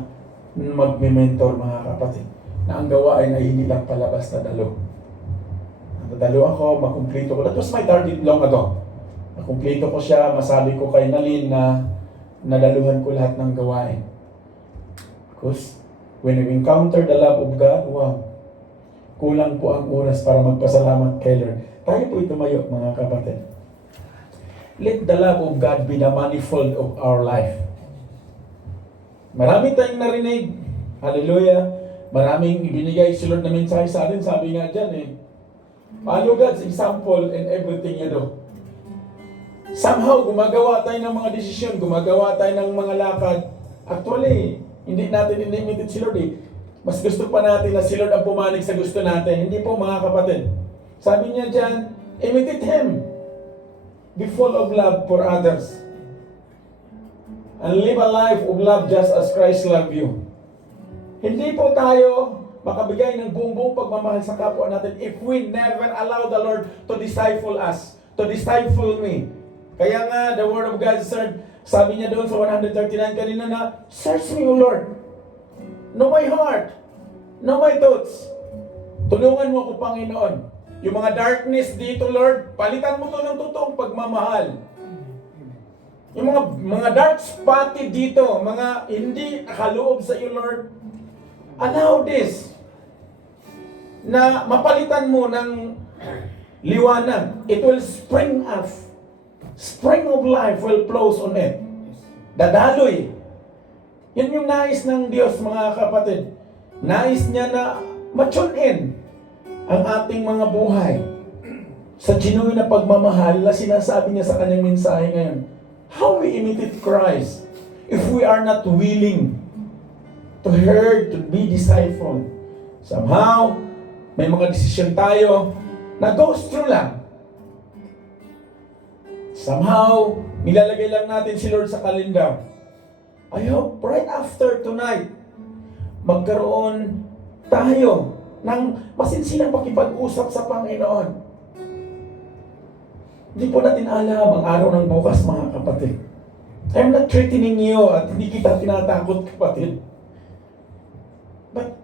magme-mentor, mga kapatid, na ang gawain ay hindi lang palabas na dalo. Nadalo ako, makumplito ko. That was my target long ago. Makumplito ko siya, masabi ko kay Nalin na nadaluhan ko lahat ng gawain. Because when we encounter the love of God, wow, kulang po ang oras para magpasalamat kay Lord. Tayo po tumayo, mga kapatid. Let the love of God be the manifold of our life. Marami tayong narinig. Hallelujah. Maraming ibinigay si Lord na mensahe sa atin. Sabi nga dyan follow God's example in everything you do. Somehow, gumagawa tayo ng mga desisyon, gumagawa tayo ng mga lakad. Actually, hindi natin inimitate si Lord Mas gusto pa natin na si Lord ang pumanig sa gusto natin. Hindi po, mga kapatid. Sabi niya dyan, imitate Him. Be full of love for others. And live a life of love just as Christ loved you. Hindi po tayo makabigay ng buong pagmamahal sa kapwa natin if we never allow the Lord to disciple us, to disciple me. Kaya nga, the Word of God said, sabi niya doon sa 139 kanina na, search me, O Lord. Know my heart. Know my thoughts. Tulungan mo ako, Panginoon. Yung mga darkness dito, Lord, palitan mo to ng totoong pagmamahal. Yung mga dark spotted dito, mga hindi nakaloob sa iyo, Lord, allow this na mapalitan mo ng liwanag. It will spring up. Spring of life will flows on it. Dadaloy. Yan yung nais ng Diyos, mga kapatid. Nais niya na ma-tune in ang ating mga buhay sa genuine na pagmamahal na sinasabi niya sa kanyang mensahe ngayon. How we imitate Christ if we are not willing to hear, to be discipled? Somehow, may mga desisyon tayo na goes through lang. Somehow, nilalagay lang natin si Lord sa kalendar. I hope right after tonight, magkaroon tayo ng masinsinang pakipag-usap sa Panginoon. Hindi po natin alam ang araw ng bukas, mga kapatid. I'm not threatening you at hindi kita tinatakot, kapatid. But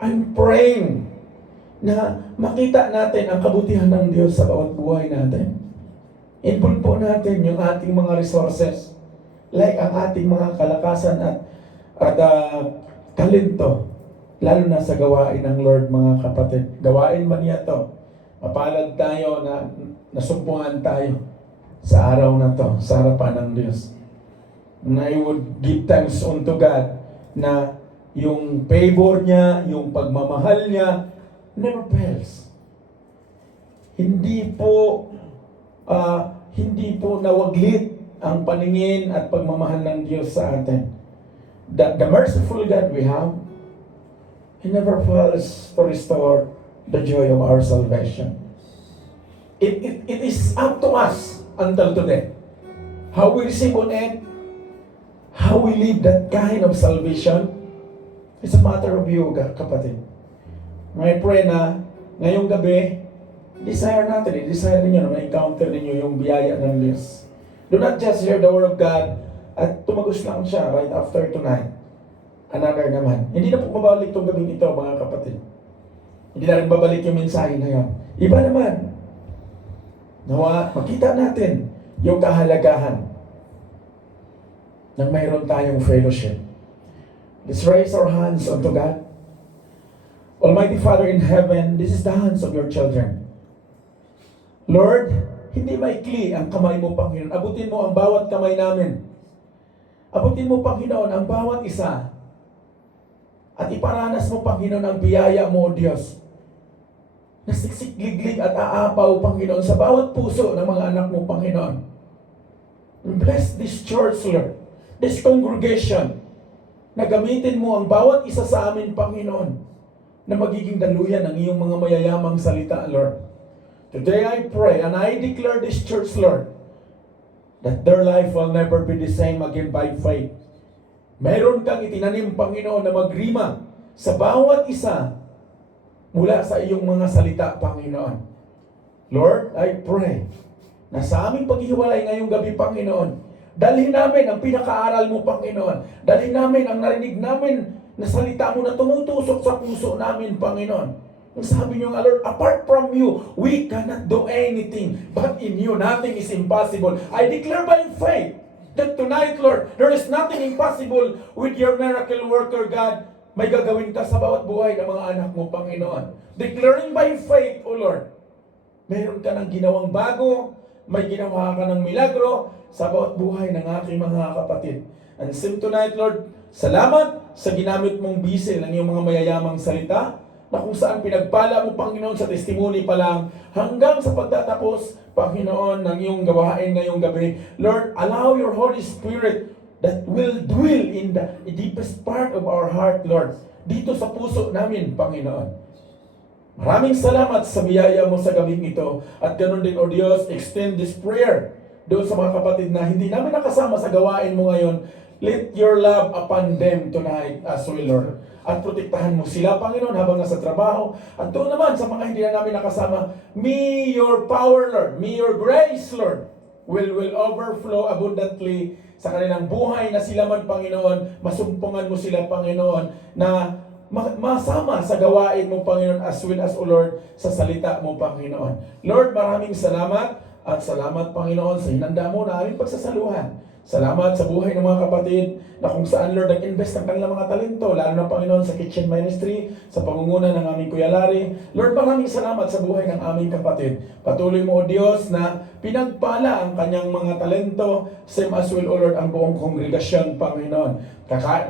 I'm praying na makita natin ang kabutihan ng Diyos sa bawat buhay natin. Input po natin yung ating mga resources, like ang ating mga kalakasan at talento, lalo na sa gawain ng Lord, mga kapatid. Gawain man niya to. Mapalad tayo na nasumpungan tayo sa araw na to, sa harapan ng Diyos. And I would give thanks unto God na yung favor niya, yung pagmamahal niya, never fails. Hindi po nawaglit ang paningin at pagmamahal ng Diyos sa atin. The merciful God we have, He never fails to restore the joy of our salvation. It is up to us until today. How we receive on it, how we live that kind of salvation, it's a matter of you, kapatid. May pray na ngayong gabi, desire ninyo na ma-encounter ninyo yung biyaya ng Diyos. Do not just hear the Word of God at tumagos lang siya right after tonight. Another naman. Hindi na po babalik itong gabing ito, mga kapatid. Hindi na rin babalik yung mensahe na yun. Iba naman. Nawa, makita natin yung kahalagahan ng mayroon tayong fellowship. Let's raise our hands unto God. Almighty Father in heaven, this is the hands of your children. Lord, hindi maikli ang kamay mo, Panginoon. Abutin mo ang bawat kamay namin. Abutin mo, Panginoon, ang bawat isa. At iparanas mo, Panginoon, ang biyaya mo, O Diyos. Nasiksik-liglig at aapaw, Panginoon, sa bawat puso ng mga anak mo, Panginoon. Bless this church, Lord. This congregation. Na gamitin mo ang bawat isa sa amin, Panginoon, na magiging daluyan ng iyong mga mayayamang salita, Lord. Today I pray and I declare this church, Lord, that their life will never be the same again by faith. Meron kang itinanim, Panginoon, na magrima sa bawat isa mula sa iyong mga salita, Panginoon. Lord, I pray na sa aming paghihiwalay ngayong gabi, Panginoon, dalhin namin ang pinakaaral mo, Panginoon. Dalhin namin ang narinig namin na salita mo na tumutusok sa puso namin, Panginoon. Ang sabi niyo nga, Lord, apart from you, we cannot do anything. But in you, nothing is impossible. I declare by faith that tonight, Lord, there is nothing impossible with your miracle worker, God. May gagawin ka sa bawat buhay ng mga anak mo, Panginoon. Declaring by faith, O Lord, meron ka ng ginawang bago, may ginawa ka ng milagro sa bawat buhay ng aking mga kapatid. And same tonight, Lord, salamat sa ginamit mong bisil ng iyong mga mayayamang salita, na kung saan pinagpala mo, Panginoon, sa testimony pa lang, hanggang sa pagtatapos, Panginoon, ng iyong gawain ngayong gabi. Lord, allow your Holy Spirit that will dwell in the deepest part of our heart, Lord, dito sa puso namin, Panginoon. Maraming salamat sa biyaya mo sa gabing ito. At ganun din, O Diyos, extend this prayer doon sa mga kapatid na hindi namin nakasama sa gawain mo ngayon. Let your love upon them tonight as well, Lord. At protektahan mo sila, Panginoon, habang nasa trabaho. At doon naman sa mga hindi na namin nakasama, may your power, Lord, may your grace, Lord, will overflow abundantly sa kanilang buhay na sila man, Panginoon. Masumpungan mo sila, Panginoon, na masama sa gawain mo, Panginoon, as well as, O Lord, sa salita mo, Panginoon. Lord, maraming salamat at salamat, Panginoon, sa hinanda mo na aming pagsasaluhan. Salamat sa buhay ng mga kapatid na kung saan, Lord, nag-invest ng kanilang mga talento, lalo na, Panginoon, sa kitchen ministry, sa pangunguna ng aming Kuya Larry. Lord, maraming salamat sa buhay ng aming kapatid. Patuloy mo, O Diyos, na pinagpala ang kanyang mga talento, same as well, O Lord, ang buong kongregasyon, Panginoon.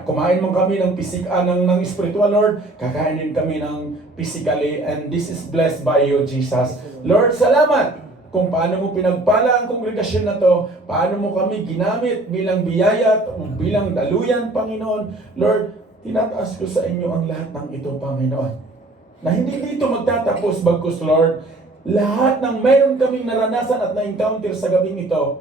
Kumain man kami ng ng spiritual, Lord, kakainin kami ng physically, and this is blessed by you, Jesus. Lord, salamat kung paano mo pinagpala ang kongregasyon na to, paano mo kami ginamit bilang biyaya at bilang daluyan, Panginoon. Lord, tinataas ko sa inyo ang lahat ng ito, Panginoon. Na hindi dito magtatapos, bagkus, Lord, lahat ng mayroon kaming naranasan at na-encounter sa gabing ito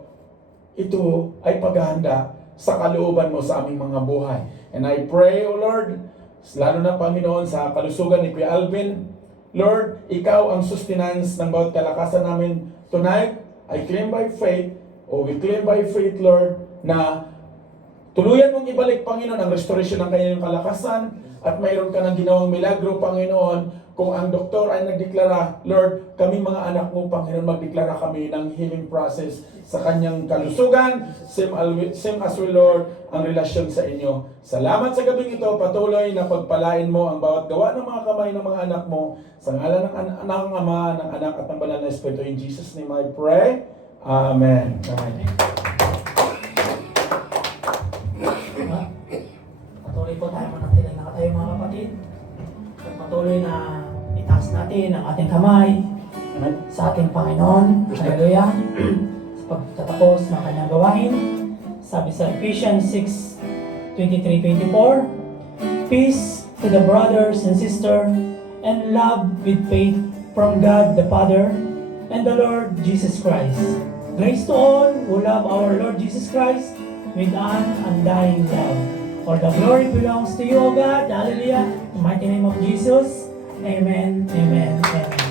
ay paghahanda sa kalooban mo sa aming mga buhay. And I pray, O Lord, lalo na, Panginoon, sa kalusugan ni Kuya Alvin, Lord, ikaw ang sustenance ng bawat kalakasan namin tonight. I claim by faith, o we claim by faith, Lord, na tuluyan mong ibalik, Panginoon, ang restoration ng kanyang kalakasan at mayroon ka ng ginawang milagro, Panginoon. Kung ang doktor ay nagdeklara, Lord, kaming mga anak mo, Panginoon, magdeklara kami ng healing process sa kanyang kalusugan. Same as well, Lord, ang relasyon sa inyo. Salamat sa gabing ito, patuloy na pagpalain mo ang bawat gawa ng mga kamay ng mga anak mo. Sa ngalan ng Ama, ng Anak at ng Banal na Espiritu. In Jesus' name I pray. Amen. Amen. Patuloy po tayo manatiling nakatayo mga kapatid. Patuloy na itaas natin ang ating kamay sa ating Panginoon. Hallelujah. Sa pagtatapos ng kanyang gawain, sabi sa Ephesians 6:23-24, peace to the brothers and sisters, and love with faith from God the Father and the Lord Jesus Christ. Grace to all who love our Lord Jesus Christ with an undying love. For the glory belongs to you, O God. Hallelujah. In the mighty name of Jesus. Amen. Amen. Amen.